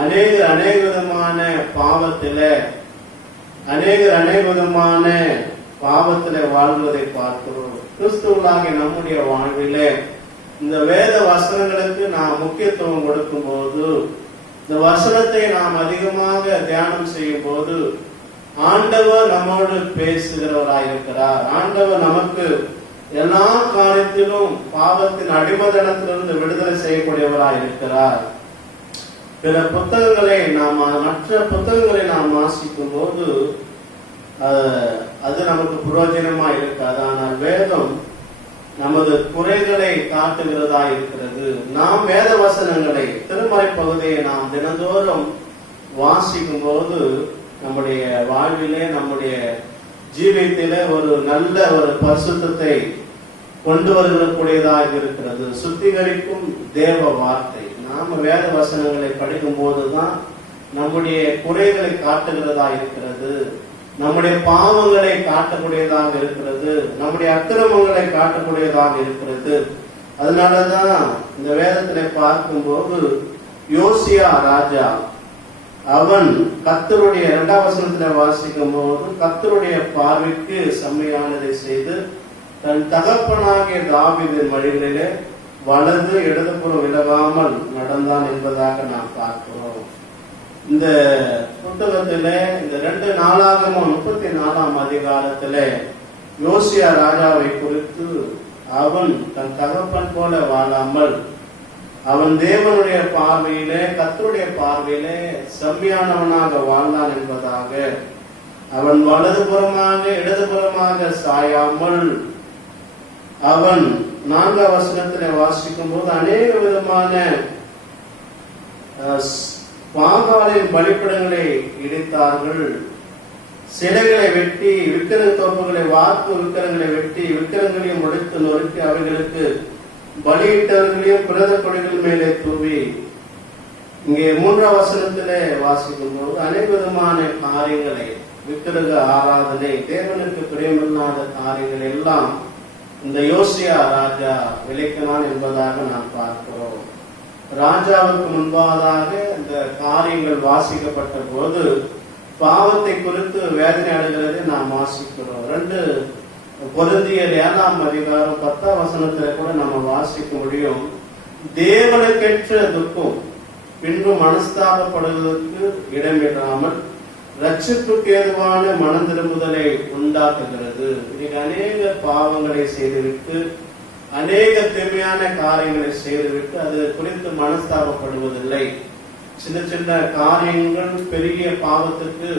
அநேகர் அநேக விதமான பாவத்திலே அநேக விதமான பாவத்திலே வாழ்வதை பார்க்கிறோம். கிறிஸ்துவனாகிய நம்முடைய வாழ்விலே இந்த வேத வசனங்களுக்கு நாம் முக்கியத்துவம் கொடுக்கும் போது, இந்த வசனத்தை நாம் அதிகமாக தியானம் செய்யும் போது ஆண்டவர் நம்மோடு பேசுகிறவராயிருக்கிறார். ஆண்டவர் நமக்கு எல்லா காரியத்திலும் பாவத்தின் அடிமதனத்திலிருந்து விடுதலை செய்யக்கூடியவராயிருக்கிறார். பிற புத்தகங்களை மற்ற புத்தகங்களை நாம் வாசிக்கும் போது அது நமக்கு பிரயோஜனமா இருக்காது. ஆனால் வேதம் நமது குறைகளை காட்டுகிறதா இருக்கிறது. நாம் வேத வசனங்களை திருமறை பகுதியை நாம் தினந்தோறும் வாசிக்கும் போது நம்முடைய வாழ்விலே நம்முடைய ஜீவியத்திலே ஒரு நல்ல ஒரு பரிசுத்தத்தை கொண்டு வருகிறக்கூடியதாக இருக்கிறது. சுத்திகரிக்கும் தேவ வார்த்தை. நாம வேத வசனங்களை படிக்கும் போதுதான் நம்முடைய குறைகளை காட்டுகிறதா இருக்கிறது, நம்முடைய பாவங்களை காட்டக்கூடியதாக இருக்கிறது, நம்முடைய அக்கிரமங்களை காட்டக்கூடியதாக இருக்கிறது. அதனாலதான் இந்த வேதத்திலே பார்க்கும்போது யோசியா ராஜா அவன் கர்த்தருடைய 2ஆம் வசனத்திலே வாசிக்கும் போது கர்த்தருடைய பார்வைக்கு செம்மையானதை செய்து தன் தகப்பனாகிய தாவீதின் வழிகளிலே வலது இடதுபுறம் விலகாமல் நடந்தான் என்பதாக நாம் பார்க்கிறோம். இந்த புத்தகத்திலே இந்த 2 நாளாகமும் 34ஆம் அதிகாரத்திலே யோசியா ராஜாவை குறித்து அவன் தன் தகப்பன் போல வாழாமல் அவன் தேவனுடைய பார்வையிலே கர்த்தருடைய பார்வையிலே செம்மையானவனாக வாழ்ந்தான் என்பதாக, அவன் வலதுபுறமாக இடதுபுறமாக சாயாமல், அவன் 4ஆம் வசனத்திலே வாசிக்கும் போது அநேக விதமான பாகாலின் பலிப்பிடங்களை இடித்தார்கள், சிலைகளை வெட்டி விக்கிர தோப்புகளை வாக்கு விக்கிரங்களை வெட்டி விக்கிரங்களையும் உடைத்து நொறுக்கி அவைகளுக்கு பலியிட்டவர்களையும் பிரத கொடிகள் மேலே தூவி. இங்கே 3ஆம் வசனத்திலே வாசிக்கும் போது அநேக விதமான காரியங்களை, விக்கிரக ஆராதனை, தேவனுக்கு பிரியமில்லாத காரியங்கள் எல்லாம் இந்த யோசியா ராஜா விளைக்கிறான் என்பதாக நாம் பார்க்கிறோம். ராஜாவுக்கு முன்பாக இந்த காரியங்கள் வாசிக்கப்பட்ட போது பாவத்தை குறித்து வேதனை அடைகிறதை நாம் வாசிக்கிறோம். 2 கொரிந்தியர் 7ஆம் அதிகாரம் 10ஆம் வசனத்துல கூட நம்ம வாசிக்க முடியும். தேவனுக்கேற்ற துக்கம் பின்பு மனஸ்தாபப்படுவதற்கு இடமிடாமல் ரட்சிப்புக்கு ஏதுவான மனம் திரும்புதலை உண்டாக்குகிறது. இன்னைக்கு அநேக பாவங்களை செய்துவிட்டு, அநேக தீமையான காரியங்களை செய்துவிட்டு அது குறித்து மனஸ்தாபப்படுவதில்லை. சின்ன சின்ன காரியங்கள் பெரிய பாவத்துக்கு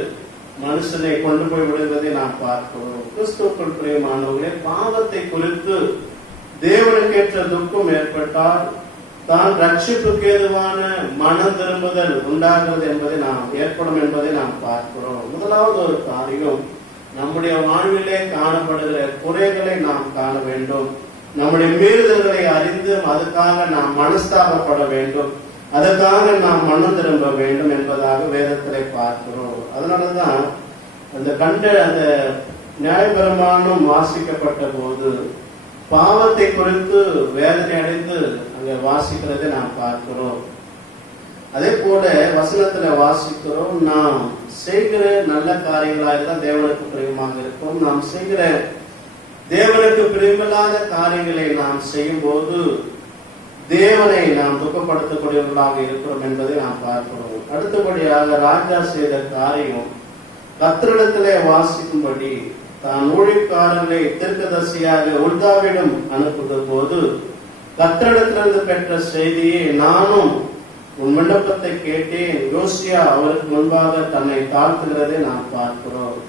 மனுஷனை கொண்டு போய் விடுவதை நாம் பார்க்கிறோம். கிறிஸ்துவுக்குள் பிரியமானவர்களே, பாவத்தை குறித்து தேவனுக்கேற்ற துக்கம் ஏற்பட்டால் தான் ரட்சிப்புக்கு ஏதுவான மனம் திரும்புதல் உண்டாகிறது என்பதை நாம் ஏற்படும் என்பதை நாம் பார்க்கிறோம். முதலாவது ஒரு காரியம், நம்முடைய வாழ்விலே காணப்படுகிற குறைகளை நாம் காண வேண்டும். நம்முடைய மீறுதல்களை அறிந்து அதுக்காக நாம் மனஸ்தாபப்பட வேண்டும், அதற்காக நாம் மனம் திரும்ப வேண்டும் என்பதாக வேதத்திலே பார்க்கிறோம். அதனாலதான் அந்த நியாயபிரமாணம் வாசிக்கப்பட்ட போது பாவத்தை குறித்து வேதனை அடைந்து அங்க வாசிக்கிறதை நாம் பார்க்கிறோம். அதே போல வசனத்துல வாசிக்கிறோம், நாம் செய்கிற நல்ல காரியங்களாக தான் தேவனுக்கு பிரியமாக இருக்கும். நாம் செய்கிற தேவனுக்கு பிரியமில்லாத காரியங்களை நாம் செய்யும் போது தேவனை நாம் துக்கப்படுத்தக்கூடியவர்களாக இருக்கிறோம் என்பதை நாம் பார்க்கிறோம். அடுத்தபடியாக ராஜா செய்த காரியம், கர்த்தரிடத்திலே வாசிக்கும்படி தான் ஊழியக்காரர்களை தீர்க்கதரிசியாக உல்தாவிடம் அனுப்புகிற போது கர்த்தரிடத்திலிருந்து பெற்ற செய்தியை, நானும் உன் விண்ணப்பத்தை கேட்டேன், யோசியா அவருக்கு முன்பாக தன்னை தாழ்த்துகிறதை நாம் பார்க்கிறோம்.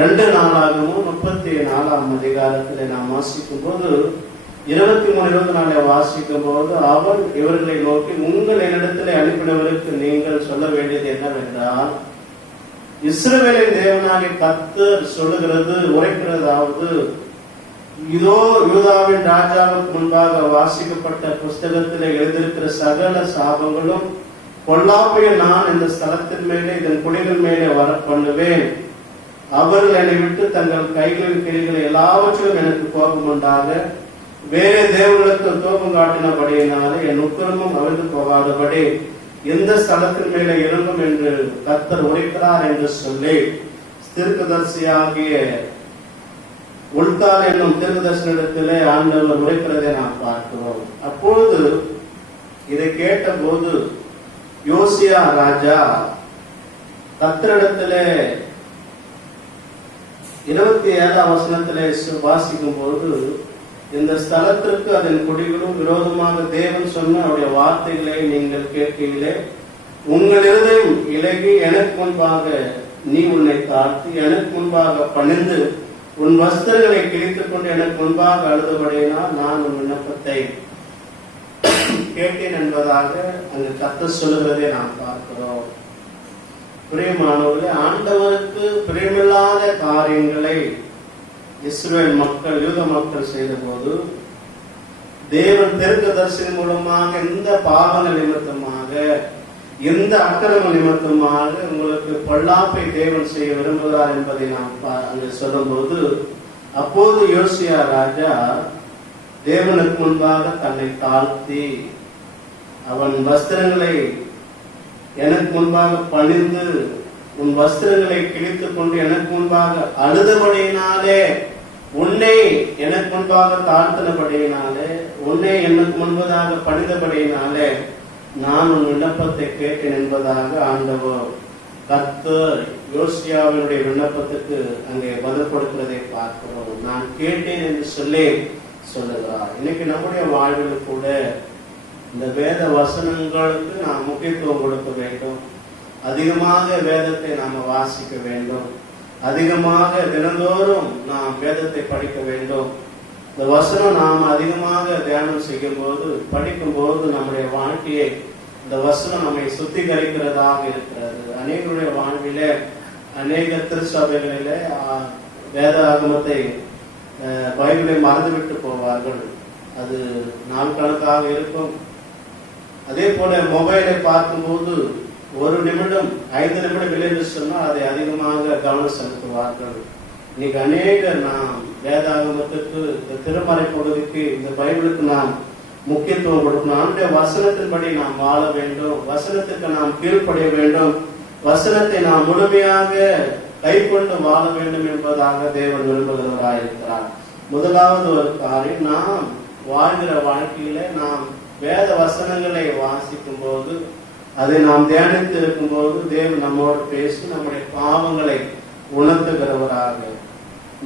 2 நாளாகவும் 34ஆம் அதிகாரத்திலே நாம் வாசிக்கும் போது 23-24 வாசிக்கும் போது அவன் இவர்களை நோக்கி, உங்கள் என்னிடத்திலே அனுப்பினவருக்கு நீங்கள் சொல்ல வேண்டியது என்னவென்றால், இஸ்ரவேலின் தேவனாகிய கர்த்தர் சொல்லுகிறது உரைக்கிறதாவது, இதோ யூதாவின் ராஜாவுக்கு முன்பாக வாசிக்கப்பட்ட புஸ்தகத்தில் எழுதியிருக்கிற சகல சாபங்களும் பொல்லாப்பைய நான் இந்த ஸ்தலத்தின் மேலே இதன் குடிகள் மேலே வர பண்ணுவேன். அவர்கள் என்னை விட்டு தங்கள் கைகளின் கிளிகளை எல்லாவற்றிலும் எனக்கு கோபம் உண்டாக வேறே தேவர்களுக்கு கோபம் காட்டினபடியினாலே என் உக்கிரமும் அவிழ்ந்து போகாதபடி எந்த ஸ்தலத்தின் மேலே இறங்கும் என்று கர்த்தர் உரைக்கிறார் என்று சொல்லி தீர்க்கதரிசியாகிய உல்தால் என்னும் தீர்க்கதரிசனத்திலே ஆண்டவர் உரைக்கிறதை நாம் பார்க்கிறோம். அப்பொழுது இதை கேட்ட போது யோசியா ராஜா கர்த்தரிடத்திலே 27ஆம் வசனத்திலே வாசிக்கும் போது, இந்த ஸ்தலத்திற்கு அதன் குடிகளும் விரோதமாக தேவன் சொன்ன அவருடைய வார்த்தைகளை நீங்கள் கேட்கவில்லை. உங்கள் இருதயம் இலகி எனக்கு முன்பாக நீ உன்னை தாழ்த்தி எனக்கு முன்பாக பணிந்து உன் வஸ்திரங்களை கிழித்துக் கொண்டு எனக்கு முன்பாக அழுதபடியினால் நான் உன் விண்ணப்பத்தை கேட்டேன் என்பதாக அங்கு கர்த்தர் சொல்லுகிறதை நாம் பார்க்கிறோம். பிரியமானவர்களே, ஆண்டவருக்கு பிரியமில்லாத காரியங்களை இஸ்ரவேல் மக்கள், யூத மக்கள் செய்த போது தேவன் தீர்க்கதரிசி மூலமாக இந்த பாவங்கள் நிமித்தமாக, இந்த அக்கிரம நிமித்தமாக உங்களுக்கு பொல்லாப்பை தேவன் செய்ய விரும்புகிறார் என்பதை நாம் அங்கு சொல்லும் போது, அப்போது யோசியா ராஜா தேவனுக்கு முன்பாக தன்னை தாழ்த்தி அவன் வஸ்திரங்களை எனக்கு முன்பாக பணிந்து உன் வஸ்திரங்களை கிழித்துக் கொண்டு எனக்கு முன்பாக அழுதபடியினாலே, உன்னை எனக்கு முன்பாக தாழ்த்தினபடியினாலே, உன்னை எனக்கு முன்பதாக பணிந்தபடியினாலே நான் உன் விண்ணப்பத்தை கேட்டேன் என்பதாக ஆண்டவர் கர்த்தர் யோசியாவினுடைய விண்ணப்பத்துக்கு அங்கே பதில் கொடுக்கிறதை பார்க்கிறோம். நான் கேட்டேன் என்று சொல்லுகிறார். இன்னைக்கு நம்முடைய வாழ்வில் கூட இந்த வேத வசனங்களுக்கு நாம் முக்கியத்துவம் கொடுக்க வேண்டும். அதிகமாக வேதத்தை நாம் வாசிக்க வேண்டும். அதிகமாக தினந்தோறும் நாம் வேதத்தை படிக்க வேண்டும். இந்த வசனம் நாம் அதிகமாக தியானம் செய்யும் போது, படிக்கும் போது நம்முடைய வாழ்க்கையை இந்த வசனம் நம்மை சுத்திகரிக்கிறதாக இருக்கிறது. அநேகருடைய வாழ்விலே, அநேக திருச்சபைகளிலே வேத ஆகமத்தை, பைபிளை மறந்துவிட்டு போவார்கள். அது நாள் கணக்காக இருக்கும். அதே போல மொபைலை பார்க்கும்போது 1 நிமிடம் 5 நிமிடம் விளைந்து சொன்னால் அதை அதிகமாக கவனம் செலுத்துவார்கள். இன்னைக்கு அநேகர் நாம் வேதாகமத்துக்கு, இந்த திருமறை பகுதிக்கு, இந்த பைபிளுக்கு நாம் முக்கியத்துவம் கொடுக்கணும். ஆண்டுடைய வசனத்தின்படி நாம் வாழ வேண்டும். வசனத்துக்கு நாம் கீழ்ப்படைய வேண்டும். வசனத்தை நாம் முழுமையாக கை கொண்டு வாழ வேண்டும் என்பதாக தேவன் விரும்புகிறவராயிருக்கிறார். முதலாவது ஒரு காரியம், நாம் வாழ்கிற வாழ்க்கையில நாம் வேத வசனங்களை வாசிக்கும் போது அதை நாம் தியானித்து இருக்கும்போது தேவன் நம்மோடு பேசி நம்முடைய பாவங்களை உணர்த்துகிறவராக,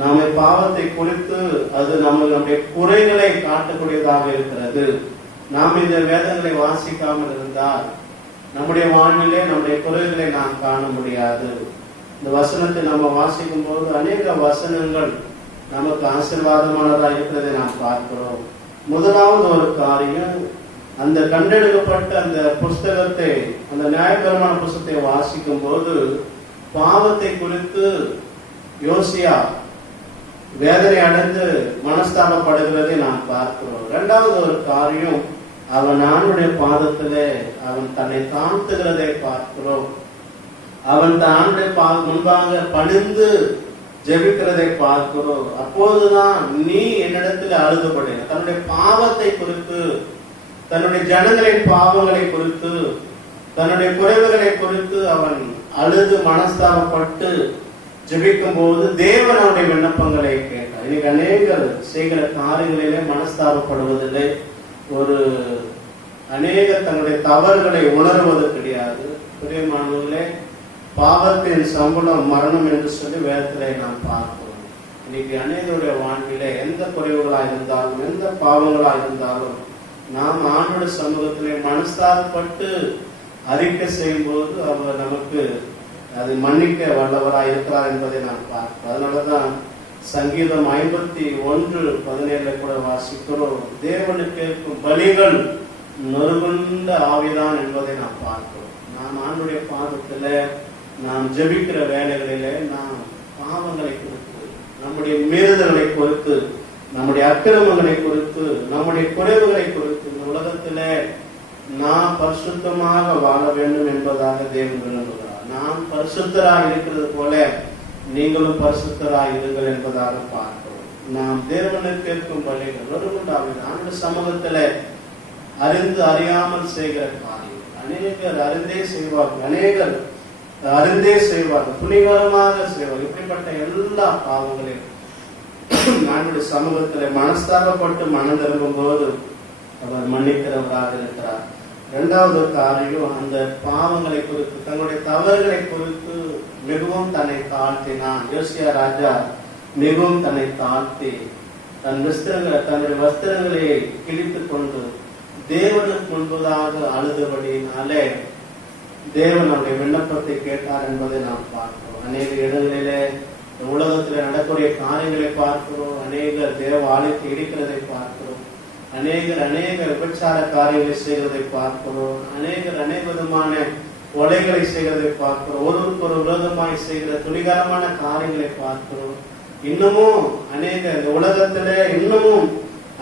நம்முடைய பாவத்தை குறித்து அது நம்முடைய குறைகளை காட்டக்கூடியதாக இருக்கிறது. நாம் இந்த வேதங்களை வாசிக்காமல் இருந்தால் நம்முடைய வாழ்விலே நம்முடைய குறைகளை நாம் காண முடியாது. இந்த வசனத்தை நம்ம வாசிக்கும் போது அநேக வசனங்கள் நமக்கு ஆசீர்வாதமானதாக இருக்கிறதை நாம் பார்க்கிறோம். முதலாவது ஒரு காரியம், அந்த கண்டெடுக்கப்பட்ட அந்த புஸ்தகத்தை, அந்த நியாயபரமான புஸ்தகத்தை வாசிக்கும் போது பாவத்தை குறித்து யோசியா வேதனை அடைந்து மனஸ்தாபப்படுகிறதை நாம் பார்க்கிறோம். இரண்டாவது ஒரு காரியம், அவன் ஆண்டுடைய பாதத்திலே அவன் தன்னை தாழ்த்துகிறதை பார்க்கிறோம். அவன் ஆண்டுடைய முன்பாக பணிந்து ஜெபிக்கிறதை பார்க்கிறோம். அப்போதுதான் நீ என்னிடத்தில் அழுதுபடு. தன்னுடைய பாவத்தை குறித்து, தன்னுடைய ஜனங்களின் பாவங்களை குறித்து, தன்னுடைய குறைவுகளை குறித்து அவன் அழுது மனஸ்தாபப்பட்டு ஜெபிக்கும் போது தேவன் அவருடைய விண்ணப்பங்களை கேட்டார். இன்னைக்கு அநேகர் செய்கிற காரியங்களிலே மனஸ்தாபப்படுவதில்லை. ஒரு அநேகர் தங்களுடைய தவறுகளை உணர்வது கிடையாது. பிரியமானவர்களே, பாவத்தின் சம்பளம் மரணம் என்று சொல்லி வேதத்திலே நாம் பார்க்கிறோம். இன்னைக்கு அநேகருடைய வாழ்விலே எந்த குறைவுகளா இருந்தாலும், எந்த பாவங்களா இருந்தாலும், நாம் ஆண்டோட சமூகத்திலே மனஸ்தாபப்பட்டு அறிக்கை செய்யும் போது அவர் நமக்கு அதை மன்னிக்க வல்லவராய் இருக்கிறார் என்பதை நாம் பார்க்கிறோம். அதனாலதான் சங்கீதம் 51:17 கூட வாசிக்கிறோம், தேவனுக்கு கேட்கும் பலிகள் நொறுகுண்ட ஆவிதான் என்பதை நாம் பார்க்கிறோம். நாம் ஆண்டுடைய பாதத்துல நாம் ஜெபிக்கிற வேலைகளிலே நாம் பாவங்களை குறித்து, நம்முடைய மீறுதல்களை குறித்து, நம்முடைய அக்கிரமங்களை குறித்து, நம்முடைய குறைவுகளை குறித்து, இந்த உலகத்திலே நாம் பரிசுத்தமாக வாழ வேண்டும் என்பதாக தேவன் விரும்புகிறார். நாம் பரிசுத்தராய் இருக்கிறது போல நீங்களும் பரிசுத்தராய் இருங்கள் என்பதாக பார்க்கிறோம். நாம் தேவனுக்கு கேட்கும் பலிகள் நொறுகுண்டாவின் சமூகத்துல அறிந்து அறியாமல் செய்கிற காரியம். அநேகர் அறிந்தே செய்வார்கள், அநேகர் அறிந்தே செய்வார்கள், துணிகரமாக செய்வார்கள். இப்படிப்பட்ட எல்லா பாவங்களையும் நம்முடைய சமூகத்துல மனஸ்தாபப்பட்டு மனம் திரும்பும் போது அவர் மன்னிக்கிறவராக இருக்கிறார். இரண்டாவது காரியம், அந்த பாவங்களை குறித்து, தங்களுடைய தவறுகளை குறித்து மிகவும் தன்னை தாழ்த்தினான். யோசியா ராஜா மிகவும் தன்னை தாழ்த்தி தன்னுடைய வஸ்திரங்களை கிழித்துக் கொண்டு தேவனுக்கு முன்பதாக அழுதபடினாலே தேவன் அவருடைய விண்ணப்பத்தை கேட்டார் என்பதை நாம் பார்க்கிறோம். அநேக இடங்களிலே உலகத்தில் நடக்கூடிய காரியங்களை பார்க்கிறோம். அநேகர் தேவ ஆலயத்தை இடிக்கிறதை பார்க்கிறோம். அநேக விபச்சார காரியங்களை செய்வதை பார்க்கிறோம். அநேக விதமான கொலைகளை செய்வதை பார்க்கிறோம். ஒருவருக்கு ஒரு விரோதமாய் செய்கிற துணிகரமான காரியங்களை பார்க்கிறோம். இன்னமும் இந்த உலகத்திலே இன்னமும்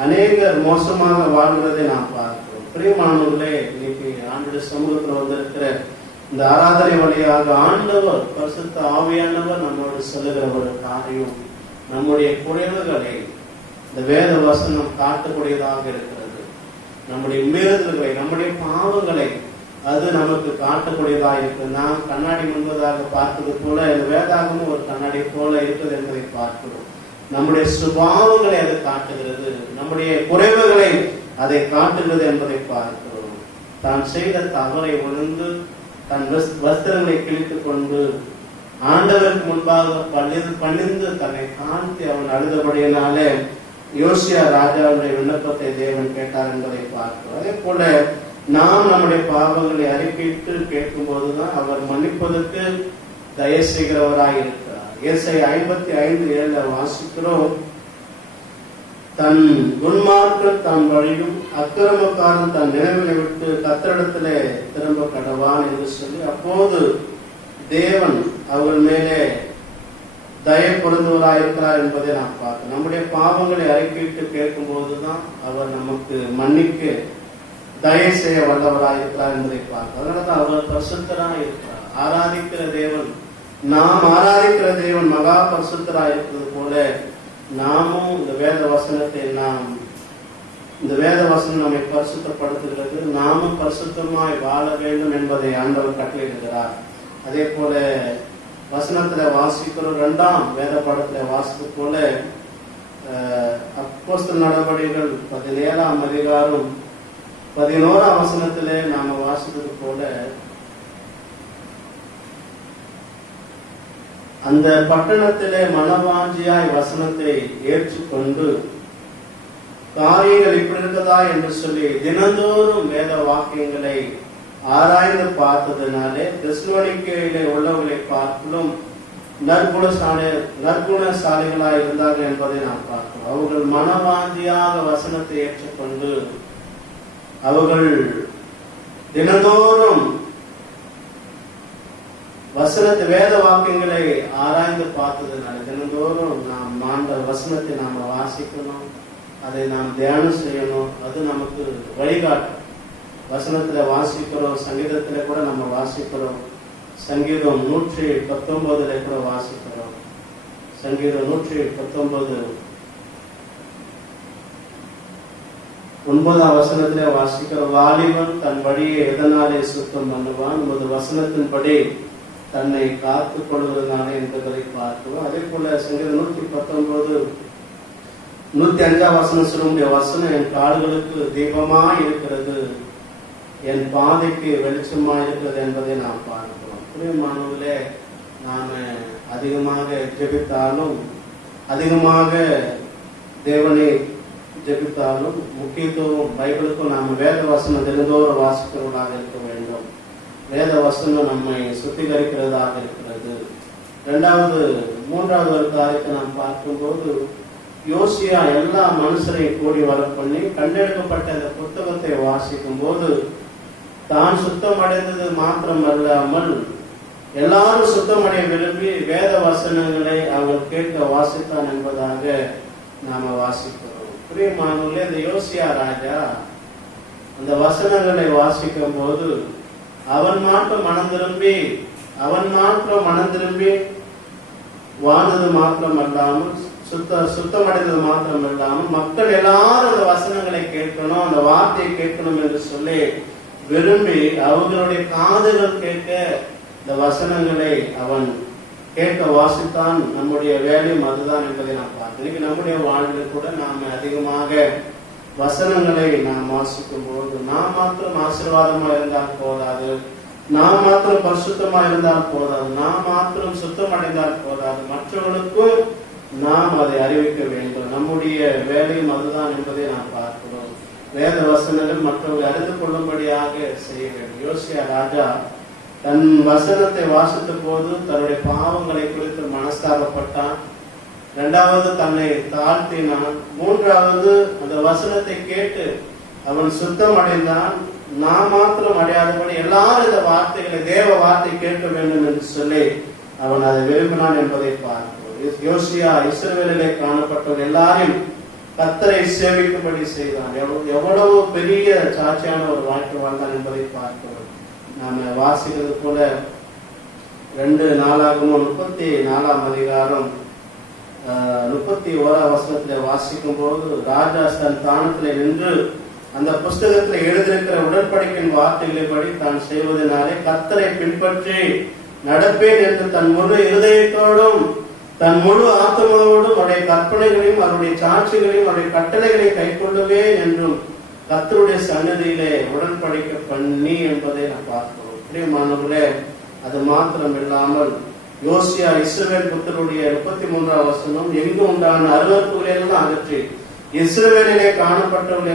அநேகர் மோசமாக வாழ்கிறதை நாம் பார்க்கிறோம். பிரியமானவர்களே, இன்னைக்கு ஆண்டுடைய சமூகத்தில் வந்திருக்கிற இந்த ஆராதனை வழியாக ஆண்டவர் பரிசுத்த ஆவியானவர் நம்மோடு சொல்லுகிற ஒரு காரியம், நம்முடைய குறைவுகளை இந்த வேத வசனம் காட்டக்கூடியதாக இருக்கிறது. நம்முடைய மீறுதல்களை, நம்முடைய பாவங்களை அது நமக்கு காட்டக்கூடியதாக இருக்கிறது. நாம் கண்ணாடி முன்பதாக பார்த்தது போல இந்த வேதாகமும் ஒரு கண்ணாடி போல இருக்குது என்பதை பார்க்கிறோம். நம்முடைய சுபாவங்களை அது காட்டுகிறது, நம்முடைய குறைவுகளை அதை காட்டுகிறது என்பதை பார்க்கிறோம். தான் செய்த தவறை உணர்ந்து தன் வஸ்திரங்களை கிழித்துக் கொண்டு ஆண்டவருக்கு முன்பாக பணிந்து தன்னை தாழ்த்தி அவன் அழுதபடியினாலே யோசியா ராஜாவுடைய விண்ணப்பத்தை தேவன் கேட்டார் என்பதை பார்க்கிறோம். அதே போல நாம் நம்முடைய பாவங்களை அறிக்கையிட்டு கேட்கும் போதுதான் அவர் மன்னிப்பதற்கு தயவு செய்கிறவராய் இருக்கிறார். ஏசாயா 55:7 வாசிக்கிறோம், தன் துன்மார்க்கர் தன் வழியும் அக்கிரமக்காரன் தன் நினைவினை விட்டு கர்த்தரிடத்திலே திரும்ப கடவான் என்று சொல்லி, அப்போது தேவன் அவர்கள் மேலே தயை பொருந்துவராயிருக்கிறார் என்பதை நாம் பார்க்கிறோம். நம்முடைய பாவங்களை அறிக்கையிட்டு கேட்கும் போதுதான் அவர் நமக்கு மன்னிக்க தயை செய்ய வல்லவராயிருக்கிறார் என்பதை பார்க்கிறோம். அதனாலதான் அவர் பரிசுத்தராய் இருக்கிறார். ஆராதிக்கிற தேவன், நாம் ஆராதிக்கிற தேவன் மகா பரிசுத்தராய் இருக்கிறது போல நாமும் இந்த வேத வசனம் நம்மை பரிசுத்தப்படுத்துகிறது. நாமும் பரிசுத்தமாய் வாழ வேண்டும் என்பதை ஆண்டவர் கட்டளையிடுகிறார். அதே போல வசனத்துல வாசிக்கிறோம், 2ஆம் வேத படத்துல வாசிப்பு போல அப்போஸ்தலர் நடவடிக்கைகள் 17ஆம் அதிகாரம் 11ஆம் வசனத்திலே நாம வாசித்தது போல அந்த பட்டணத்திலே மனவாஞ்சியாய் வசனத்தை ஏற்றுக்கொண்டு காரியங்கள் இப்படி இருக்கதா என்று சொல்லி தினந்தோறும் வேத வாக்கியங்களை ஆராய்ந்து பார்த்ததுனாலே தெசலோனிக்கேயிலே உள்ளவர்களை பார்க்கலும் நற்குணசாலிகளாய் இருந்தார்கள் என்பதை நாம் பார்க்கிறோம். அவர்கள் மனவாஞ்சியாக வசனத்தை ஏற்றுக்கொண்டு அவர்கள் தினந்தோறும் வசனத்தை வேத வாக்கியங்களை ஆராய்ந்து பார்த்ததுனால தினந்தோறும் நாம் வசனத்தை நாம வாசிக்கணும், அதை நாம் தியானம் செய்யணும். அது நமக்கு வழிகாட்டும். வசனத்துல வாசிக்கிறோம், சங்கீதத்துல கூட நம்ம வாசிக்கிறோம். சங்கீதம் 119 கூட வாசிக்கிறோம். சங்கீதம் 119 9ஆம் வசனத்திலே வாசிக்கிறோம். வாலிபன் தன் வழியை எதனாலே சுத்தம் பண்ணுவான், உமது வசனத்தின்படி தன்னை காத்துக் கொள்வதனாலே என்பதை பார்க்கிறோம். அதே போல சங்கீதம் 119 105ஆம் வசனம் சொல்லுடைய வசனம் என் கால்களுக்கு தீபமா இருக்கிறது, என் பாதைக்கு வெளிச்சமா இருக்கிறது என்பதை நாம் பார்க்கிறோம். பிரியமானவர்களே, நாம அதிகமாக ஜெபித்தாலும் அதிகமாக தேவனை ஜெபித்தாலும் முக்கியத்துவம் பைபிளுக்கும் நாம் வேத வசனம் தினந்தோறும் வாசிக்கிறவர்களாக இருக்க வேண்டும். வேத வசனம் நம்மை சுத்திகரிக்கிறதாக இருக்கிறது. மூன்றாவது ஒரு காரியத்தை நாம் பார்க்கும்போது யோசியா எல்லா மனுஷரையும் கூடி வர பண்ணி கண்டெடுக்கப்பட்ட அந்த புத்தகத்தை வாசிக்கும் போது தான் சுத்தம் அடைந்தது மாத்திரம் அல்லாமல் எல்லாரும் சுத்தமடைய விரும்பி வேத வசனங்களை அவர் கேட்க வாசித்தான் என்பதாக நாம வாசிக்கிறோம். பிரியமானவர்களே, இந்த யோசியா ராஜா அந்த வசனங்களை வாசிக்கும் போது அவன் மாத்திரம் மனம் திரும்பி வாழ்ந்தது மாத்திரம் அல்லாமல் சுத்தமடைந்தது மாத்திரம் இல்லாமல் மக்கள் எல்லாரும் அந்த வசனங்களை கேட்கணும், அந்த வார்த்தையை கேட்கணும் என்று சொல்லி விரும்பி அவர்களுடைய காதுகள் கேட்க இந்த வசனங்களை அவன் கேட்க வாசித்தான். நம்முடைய வேலையும் அதுதான் என்பதை நாம் பார்த்தோம். இன்னைக்கு நம்முடைய வாழ்வில் கூட நாம் அதிகமாக வசனங்களை நாம் வாசிக்கும் போது நாம் மாத்திரம் ஆசீர்வாதமா இருந்தால் போதாது, நாம் மாத்திரம் பரிசுத்தமா இருந்தால் போதாது, நாம் மாத்திரம் சுத்தம் அடைந்தால் போதாது, மற்றவர்களுக்கும் நாம் அதை அறிவிக்க வேண்டும். நம்முடைய வேலையும் அதுதான் என்பதை நாம் பார்க்கிறோம். வேத வசனங்கள் மற்றவர்கள் அறிந்து கொள்ளும்படியாக செய்ய வேண்டும். யோசியா ராஜா தன் வசனத்தை வாசித்த போது தன்னுடைய பாவங்களை குறித்து மனஸ்தாபப்பட்டான். 2வது தன்னை தாழ்த்தினான். 3வது அந்த வசனத்தை கேட்டு அவன் சுத்தம் அடைந்தான். நான் மாத்திரம் அடையாதபடி எல்லாரும் இந்த வார்த்தைகளை தேவ வார்த்தை கேட்க வேண்டும் என்று சொல்லி அவன் அதை விரும்பினான் என்பதை பார்க்கிறோம். யோசியா இஸ்ரவேலிலே காணப்பட்டவர் எல்லாரையும் கர்த்தரை சேவிக்கும்படி செய்தான். எவ்வளவு பெரிய சாட்சியான ஒரு வாழ்க்கை வாழ்ந்தான் என்பதை பார்க்கிறோம். நாம வாசிக்கிறது போல 2 34ஆம் அதிகாரம் 31ஆம் வசனத்திலே வாசிக்கும் போது ராஜா தன் தானத்திலே நின்று அந்த புஸ்தகத்தில் எழுதியிருக்கிற உடன்படிக்கையின் வார்த்தைகளை தான் செய்வதனாலே கர்த்தரை பின்பற்றி நடப்பேன் என்று தன் முழு இருதயத்தோடும் தன் முழு ஆத்மாவோடும் அவருடைய கற்பனைகளையும் அவருடைய சாட்சிகளையும் அவருடைய கட்டளைகளையும் கைக்கொள்ளுவேன் என்றும் கர்த்தருடைய சன்னதியிலே உடன்படிக்கை பண்ணி என்பதை நான் பார்க்கிறோம். பிரியமானவர்களே, அது மாத்திரம் இல்லாமல் யோசியா இஸ்ரவேல் புத்தருடைய 33ஆம் வசனம் எங்கு உண்டான அருவருப்புகளை எல்லாம் அகற்றி இஸ்ரவேலிலே காணப்பட்டவர்கள்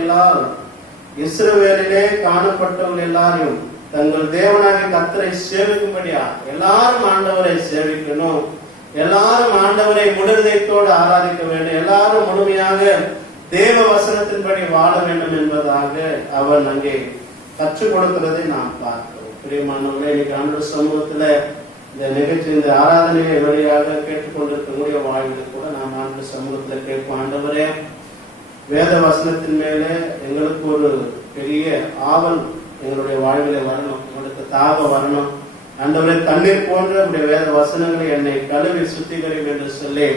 எல்லாரையும் தங்கள் தேவனாகிய கர்த்தரை சேவிக்கும்படியா எல்லாரும் ஆண்டவரை சேவிக்கணும், எல்லாரும் ஆண்டவரை முழுதயத்தோடு ஆராதிக்க வேண்டும், எல்லாரும் முழுமையாக தேவ வசனத்தின்படி வாழ வேண்டும் என்பதாக அவன் அங்கே கற்றுக் கொடுக்கிறதை நாம் பார்க்கிறோம். பிரியமானவர்களே, இன்னைக்கு ஆண்டவர் சமூகத்துல இந்த நிகழ்ச்சி இந்த ஆராதனையை வழியாக கேட்டுக்கொண்டிருக்கக்கூடிய வாழ்வில் கூட நாம் ஆண்டவர் சமூகத்துல கேட்போம். ஆண்டவரே, வேத வசனத்தின் மேலே எங்களுக்கு ஒரு பெரிய ஆவல் எங்களுடைய வாழ்விலே வரணும், உங்களுக்கு தாகம் வரணும். ஆண்டவரே, தண்ணீர் போன்ற உடைய வேத வசனங்களை என்னை கழுவி சுத்திகரிக்கும் என்று சொல்லி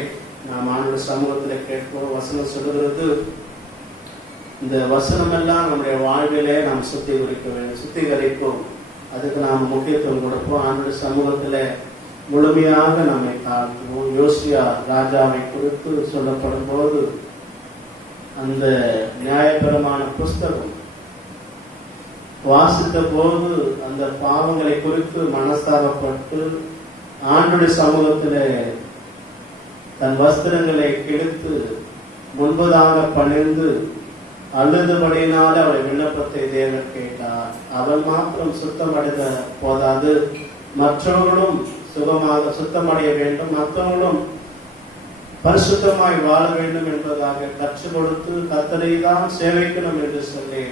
நாம் ஆண்டவர் சமூகத்தில் கேட்போம். வசனம் சொல்லுகிறது, இந்த வசனம் எல்லாம் நம்முடைய வாழ்விலே நாம் சுத்திகரிப்போம். அதுக்கு நாம் முக்கியத்துவம் கொடுப்போம். ஆண்டவர் சமூகத்தில் முழுமையாக நம்மை தாழ்த்துவோம். யோசியா ராஜாவை குறித்து சொல்லப்படும் போது அந்த நியாயபரமான புஸ்தகம் வாசித்த போது அந்த பாவங்களை குறித்து மனஸ்தாபப்பட்டு ஆண்டுடைய சமூகத்திலே தன் வஸ்திரங்களை கிழித்து முன்பதாக பணிந்து அழுதுபடியினால அவருடைய விண்ணப்பத்தை தேவன் கேட்டார். அவள் மாத்திரம் சுத்தமடைந்த போதாது, மற்றவர்களும் சுகமாக சுத்தமடைய வேண்டும், மற்றவர்களும் பரிசுத்தமாய் வாழ வேண்டும் என்பதாக கற்றுக் கொடுத்து கர்த்தரை தான் சேவிக்கணும் என்று சொல்லி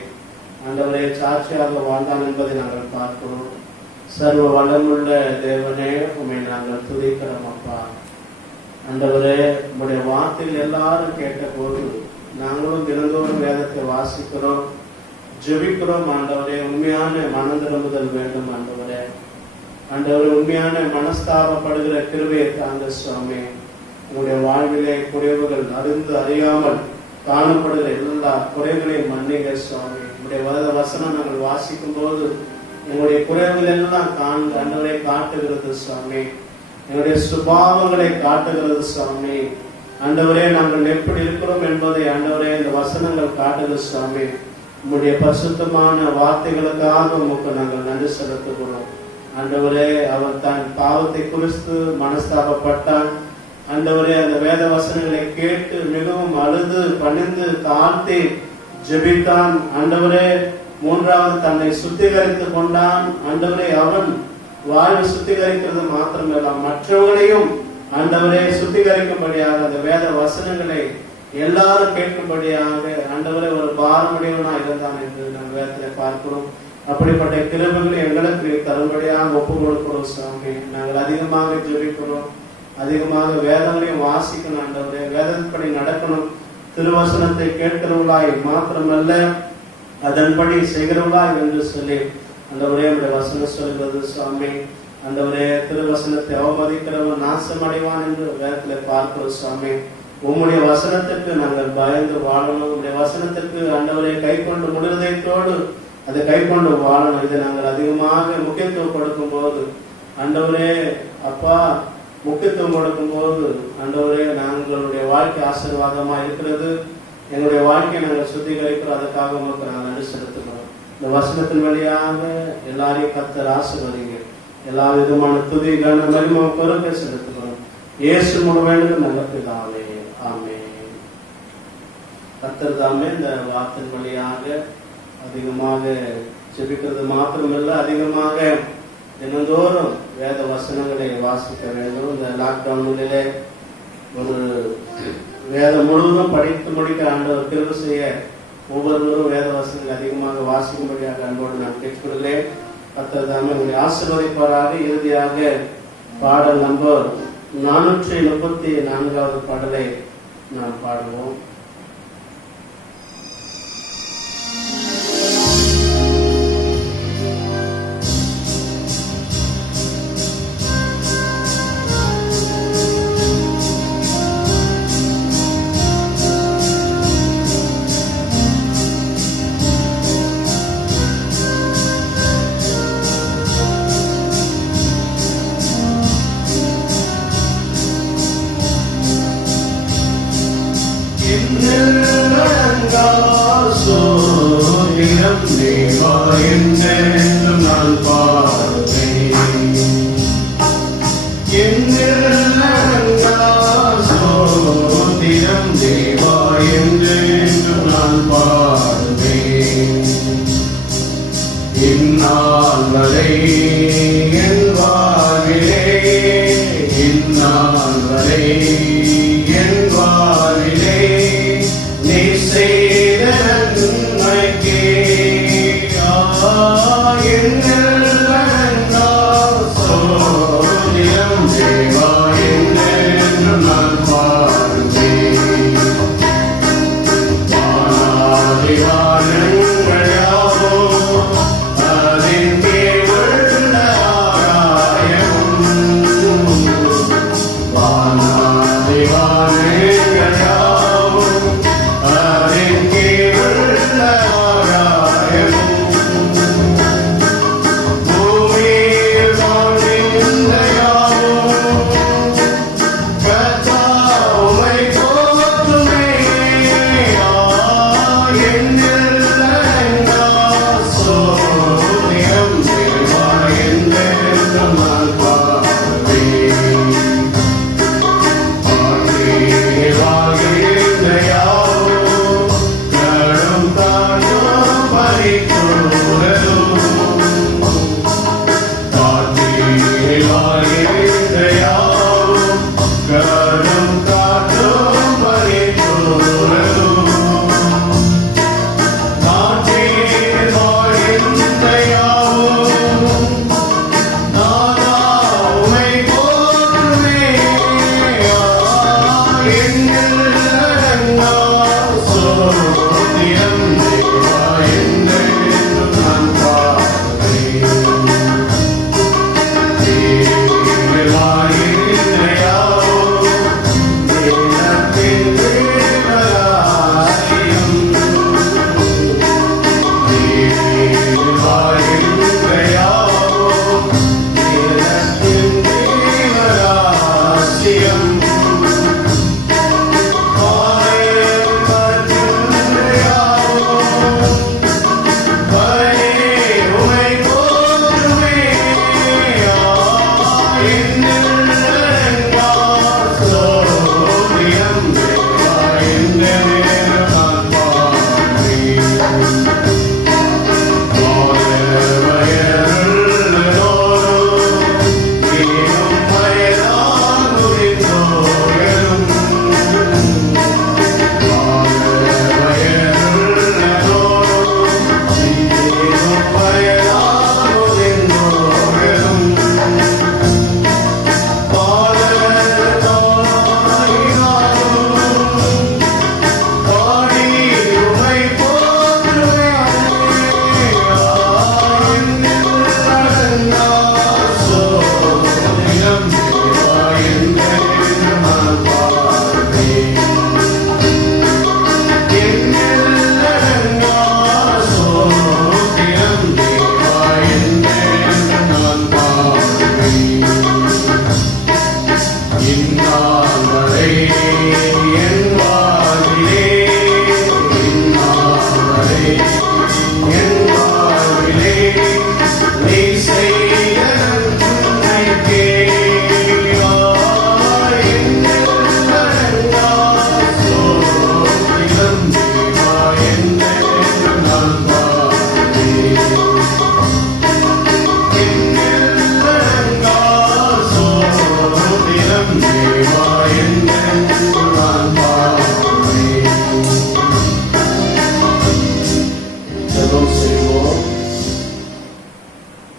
ஆண்டவரை சாட்சியாக வாழ்ந்தான் என்பதை நாங்கள் பார்க்கிறோம். சர்வ வளமுள்ள தேவனே, உண்மை நாங்கள் துதிக்கிறோம் அப்பா. ஆண்டவரே, உங்களுடைய வார்த்தையில் எல்லாரும் கேட்ட போது நாங்களும் தினந்தோறும் வேதத்தை வாசிக்கிறோம், ஜெபிக்கிறோம். ஆண்டவரே, உண்மையான மனம் திரும்புதல் வேண்டும் ஆண்டவரே. ஆண்டவரே, உண்மையான மனஸ்தாபப்படுகிற கிருபையை தாங்க சுவாமி. உங்களுடைய வாழ்விலே குறைவுகள் அறியாமல் காணப்படுகிற எல்லா குறைகளையும் மன்னிங்க சுவாமி. உங்களுடைய வசனம் நாங்கள் வாசிக்கும் போது எங்களுடைய குறைவுகள் எல்லாம் ஆண்டவரை காட்டுகிறது சுவாமி. எங்களுடைய சுபாவங்களை காட்டுகிறது சுவாமி. ஆண்டவரே, நாங்கள் எப்படி இருக்கிறோம் என்பதை ஆண்டவரே இந்த வசனங்கள் காட்டுகிறது சுவாமி. உங்களுடைய பரிசுத்தமான வார்த்தைகளுக்காக உமக்கு நாங்கள் நன்றி செலுத்துகிறோம். ஆண்டவரே, அவர் தன் பாவத்தை குறித்து மனஸ்தாபப்பட்டான். ஆண்டவரே, அந்த வேத வசனங்களை கேட்டு மிகவும் அழுது பணிந்து தாழ்த்தி ஜெபித்தான். ஆண்டவரே, மூன்றாவது தன்னை சுத்திகரித்துக் கொண்டான். ஆண்டவரே, அவன் வாழ்வு சுத்திகரிக்கிறது மாத்திரமல்ல, மற்றவர்களையும் ஆண்டவரே சுத்திகரிக்கும்படியாக அந்த வேத வசனங்களை எல்லாரும் கேட்கும்படியாக ஆண்டவரே ஒரு பாரமுடையவனா இருந்தான் என்று நாம் வேதத்திலே பார்க்கிறோம். அப்படிப்பட்ட கிருபைகளை எங்களுக்கு தரும்படியாக ஒப்பு கொடுக்கிறோம் சுவாமி. நாங்கள் அதிகமாக ஜெபிக்கிறோம், அதிகமாக வேதங்களையும் வாசிக்கணும் ஆண்டவரே, வேதப்படி நடக்கணும். திருவசனத்தை கேட்கிறவர்களாய் மாத்திரமல்ல அதன்படி செய்கிறவர்களாய் என்று சொல்லி ஆண்டவரே உடைய வசனம் சொல்கிறது சுவாமி. ஆண்டவரே, திருவசனத்தை அவமதிக்கிறவன் நாசம் அடைவான் என்று வேதத்திலே பார்க்கிறோம் சுவாமி. உம்முடைய வசனத்திற்கு நாங்கள் பயந்து வாழணும். உங்களுடைய வசனத்திற்கு ஆண்டவரை கை கொண்டு முழுதயத்தோடு அதை கை கொண்டு வாழணும். இதை நாங்கள் அதிகமாக முக்கியத்துவம் கொடுக்கும் போது ஆண்டவரே அப்பா, முக்கியத்துவம் கொடுக்கும் போது ஆண்டவரே நாங்களுடைய வாழ்க்கை ஆசீர்வாதமா இருக்கிறது. எங்களுடைய வாழ்க்கையை நாங்கள் சுத்திகரிக்கிறோம். அதுக்காக உங்களுக்கு நாங்கள் நன்றி செலுத்துகிறோம். இந்த வசனத்தின் வழியாக எல்லாரையும் கர்த்தர் ஆசீர்வதிங்க. எல்லா விதமான துதி கன மகிமை பொறுப்பை செலுத்துகிறோம். இயேசு மூலம் நல்ல பிதாவே, ஆமென். கர்த்தர் தாமே இந்த வார்த்தையின் வழியாக அதிகமாக ஜெபிக்கிறது மாத்திரமல்ல, அதிகமாக தினந்தோறும் வேத வசனங்களை வாசிக்க வேண்டும். இந்த லாக்டவுனிலே ஒரு வேதம் முழுவதும் படித்து முடிக்க ஆண்டவர் தேர்வு செய்ய ஒவ்வொருவரும் வேத வசனங்கள் அதிகமாக வாசிக்கும்படியாக அன்போடு நான் கேட்டுக்கொள்கிறேன். கர்த்தர் தாமே உங்களை ஆசீர்வதிப்பாராக. இறுதியாக பாடல் நம்பர் 434வது பாடலை நாம் பாடுவோம்.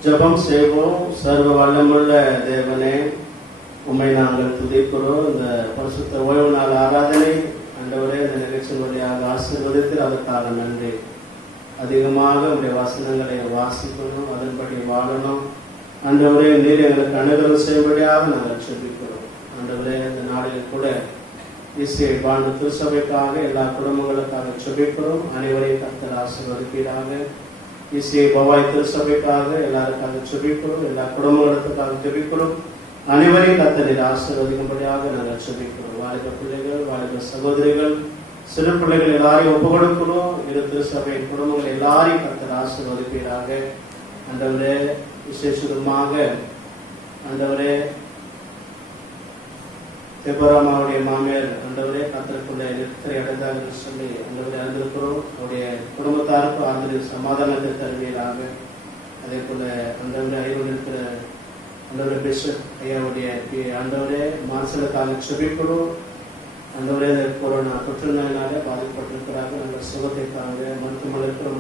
ஜெபம் செய்வோம். சர்வ வல்லமுள்ள தேவனே, உம்மை நாங்கள் துதிக்கிறோம். இந்த பரிசுத்த ஓய்வு நாள் ஆராதனை ஆண்டவரே இந்த நிகழ்ச்சியின் வழியாக ஆசீர்வதித்து அதற்காக நன்றி. அதிகமாக உடைய வசனங்களை வாசிக்கணும், அதன்படி வாழணும். ஆண்டவரே நீர் எங்களுக்கு அனுகிரகம் செய்யும்படியாக நாங்கள் ஜெபிக்கிறோம். ஆண்டவரே இந்த நாளில் கூட இசை பாண்டு திருச்சபைக்காக எல்லா குடும்பங்களுக்காக ஜெபிக்கிறோம். அனைவரையும் கர்த்தர் ஆசீர்வதிப்பீராக. இசை பவாய் திருச்சபைக்காக எல்லாருக்காக ஜெபிக்கிறோம். எல்லா குடும்பங்களுக்காக ஜெபிக்கிறோம். அனைவரையும் கர்த்தர் ஆசீர்வதிக்கும்படியாக நாங்கள் ஜெபிக்கிறோம். வாலிப பிள்ளைகள், வாலிப சகோதரிகள், சிறு பிள்ளைகள் எல்லாரையும் ஒப்பு கொடுக்கணும். இரு திருச்சபை குடும்பங்கள் எல்லாரையும் கர்த்தர் ஆசீர்வதிப்பீராக. ஆண்டவரே விசேஷமாக ஆண்டவரே தெபராமாவுடைய மாமியார் ஆண்டவரே கர்த்தருக்குள்ள நிறுத்தரை அடைந்தார்கள் சொல்லி ஆண்டவரே அறிந்திருக்கிறோம். அவருடைய குடும்பத்தாருக்கு ஆண்டு சமாதானத்தை தருவீராக. அதே போல ஆண்டவரே ஐரோடு இருக்கிற ஆண்டவரே பிஷப் ஐயாவுடைய ஆண்டவரே மாசலுக்காக செபிக்கிறோம். ஆண்டவரே இந்த கொரோனா தொற்று நோயினாலே பாதிக்கப்பட்டிருக்கிறார்கள். நாங்கள் சுகத்தைக்காக மருத்துவமனை இருக்கிற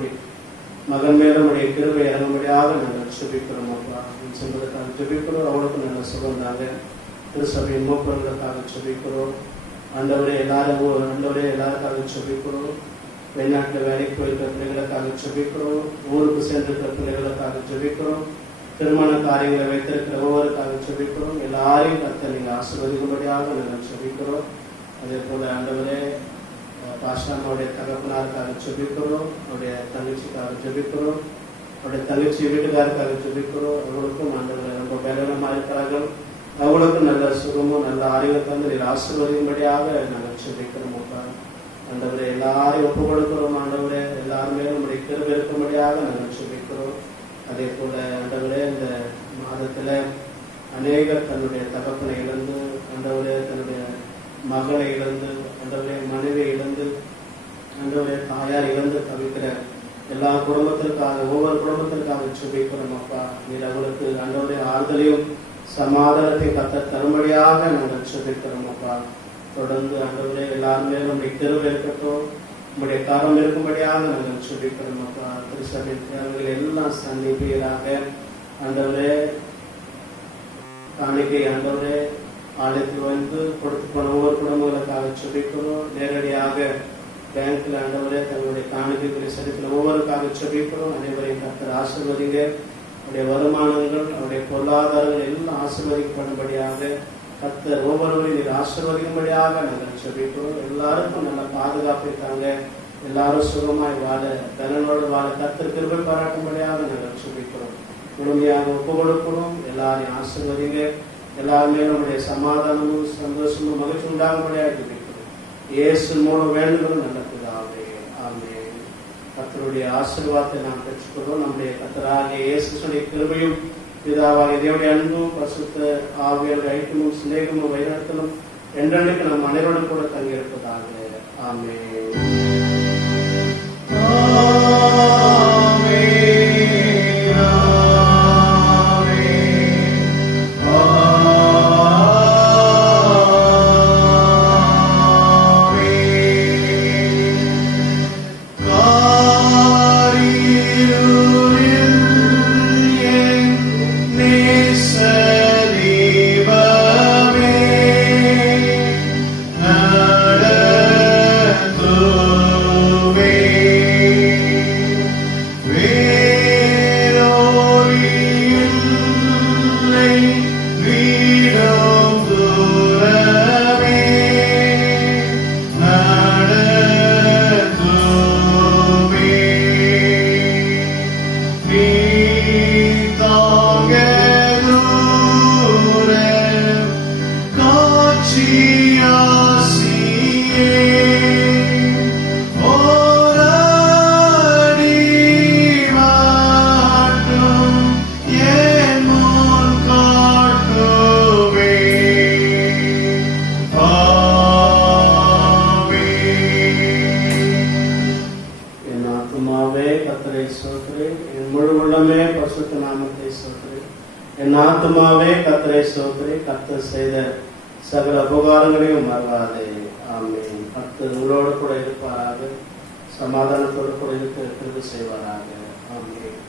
மகன் மேலும் உடைய கிருபை இறங்கும்படியாக நாங்கள் ஜெபிக்கிறோம். அப்பா செல்வதற்காக ஜெபிக்கிறோம். அவளுக்கும் நல்ல சுகம் தாங்க. திருசபையின் மூப்பர்களுக்காக ஜெபிக்கிறோம். ஆண்டவரே எல்லாருக்காக ஜெபிக்கிறோம். வெளிநாட்டில் வேலைக்கு போயிருக்கிற பிள்ளைகளுக்காக ஜெபிக்கிறோம். ஊருக்கு சென்றிருக்கிற பிள்ளைகளுக்காக ஜெபிக்கிறோம். திருமண காரியங்களை வைத்திருக்கிற ஒவ்வொருக்காக ஜெபிக்கிறோம். எல்லாரையும் கர்த்தர் நீங்கள் ஆசீர்வதிக்கும்படியாக நாங்கள் ஜெபிக்கிறோம். அதே போல ஆண்டவரே பாஷாமாவுடைய தகப்பனாருக்காக ஜெபிக்கிறோம். அவருடைய தங்கச்சிக்காக ஜெபிக்கிறோம். அவருடைய தங்கச்சி வீட்டுக்காருக்காக ஜெபிக்கிறோம். அவங்களுக்கும் ஆண்டவரை ரொம்ப பேரனமாக இருக்கிறார்கள். அவங்களுக்கும் நல்ல சுகமும் நல்ல ஆரோக்கியத்தை வந்து ஆசீர்வதிக்கும்படியாக நாங்கள் ஜெபிக்கிறோம். ஆண்டவரை எல்லாரையும் ஒப்பு கொடுக்கிறோம். ஆண்டவரே எல்லாருமே நம்முடைய கிருபை இருக்கும்படியாக நாங்கள் ஜெபிக்கிறோம். அதே போல ஆண்டவரே இந்த மாதத்துல அநேகர் தன்னுடைய தகப்பனை இழந்து, ஆண்டவரே தன்னுடைய மகளை இழந்து, ஆண்டவரே மனைவியை இழந்து, ஆண்டவரே தாயார் இழந்து தவிக்கிற எல்லா குடும்பத்திற்காக ஒவ்வொரு குடும்பத்திற்காக ஜெபிக்கிறோம். அப்பா நீர் அவங்களுக்கு ஆண்டவரே ஆறுதலையும் சமாதானத்தை கர்த்தர் தரும்படியாக நாங்கள் ஜெபிக்கிறோம். அப்பா தொடர்ந்து ஆண்டவரே எல்லாருமே நம்முடைய கிருபை இருக்கட்டும், நம்முடைய காரம் இருக்கும்படியாக நாங்கள் ஜெபிக்கிறோம். அப்பா திருச்சபையின் தேவைகளை எல்லாம் சந்திப்பீராக. ஆண்டவரே காணிக்கை ஆண்டவரே ஆலயத்தில் வந்து கொடுத்து போன ஒவ்வொரு குடும்பங்களுக்காக செபிக்கிறோம். நேரடியாக பேங்க்ல ஆண்டவரே தங்களுடைய காணிக்கைகளை செலுத்தின ஒவ்வொருக்காக செபிக்கிறோம். அனைவரையும் கர்த்தர் ஆசீர்வதிங்க. அவருடைய வருமானங்கள், அவருடைய பொருளாதாரங்கள் எல்லாம் ஆசீர்வதிக்கப்படும்படியாக கர்த்தர் ஒவ்வொருவரையும் நீர் ஆசீர்வதிக்கும்படியாக நாங்கள் செபிக்கிறோம். எல்லாருக்கும் நல்ல பாதுகாப்பை தாங்க. எல்லாரும் சுகமாய் வாழ, பலனோடு வாழ கர்த்தர் கிருபை பாராட்டும்படியாக நாங்கள் செபிக்கிறோம். முழுமையாக ஒப்பு கொடுக்கிறோம். எல்லாரையும் ஆசீர்வதிங்க. எல்லாருமே நம்முடைய சமாதானமும் சந்தோஷமும் மகிழ்ச்சி உண்டாகும்படியாக ஜெபிக்கிறோம். இயேசு மூலம் வேண்டுதலும் நல்ல பிதாவே, ஆமென். கர்த்தருடைய ஆசீர்வாதத்தை நாம் பெற்றுக்கொள்வோம். நம்முடைய கர்த்தராகிய இயேசுடைய கிருபையும் பிதாவாகிய தேவனுடைய அன்பும் பரிசுத்த ஆவியானவருடைய ஐக்கியமும் சிநேகமும் வழிநடத்தலும் என்றென்றைக்கு நம் அனைவரோடும் கூட தங்கியிருப்பதாக. ஆமென். என் ஆத்துமாவே கர்த்தரை ஸ்தோத்திரி. கர்த்தர் செய்த சகல உபகாரங்களையும் மறவாதே. ஆமென். கர்த்தர் உங்களோடு கூட இருப்பாராக. சமாதானத்தோடு கூட இருக்க செய்வாராக. ஆமென்.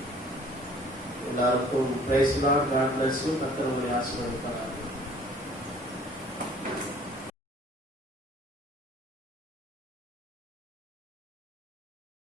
எல்லாருக்கும் praise Lord. God bless you. கர்த்தர் உங்களை ஆசீர்வதிப்பாராக.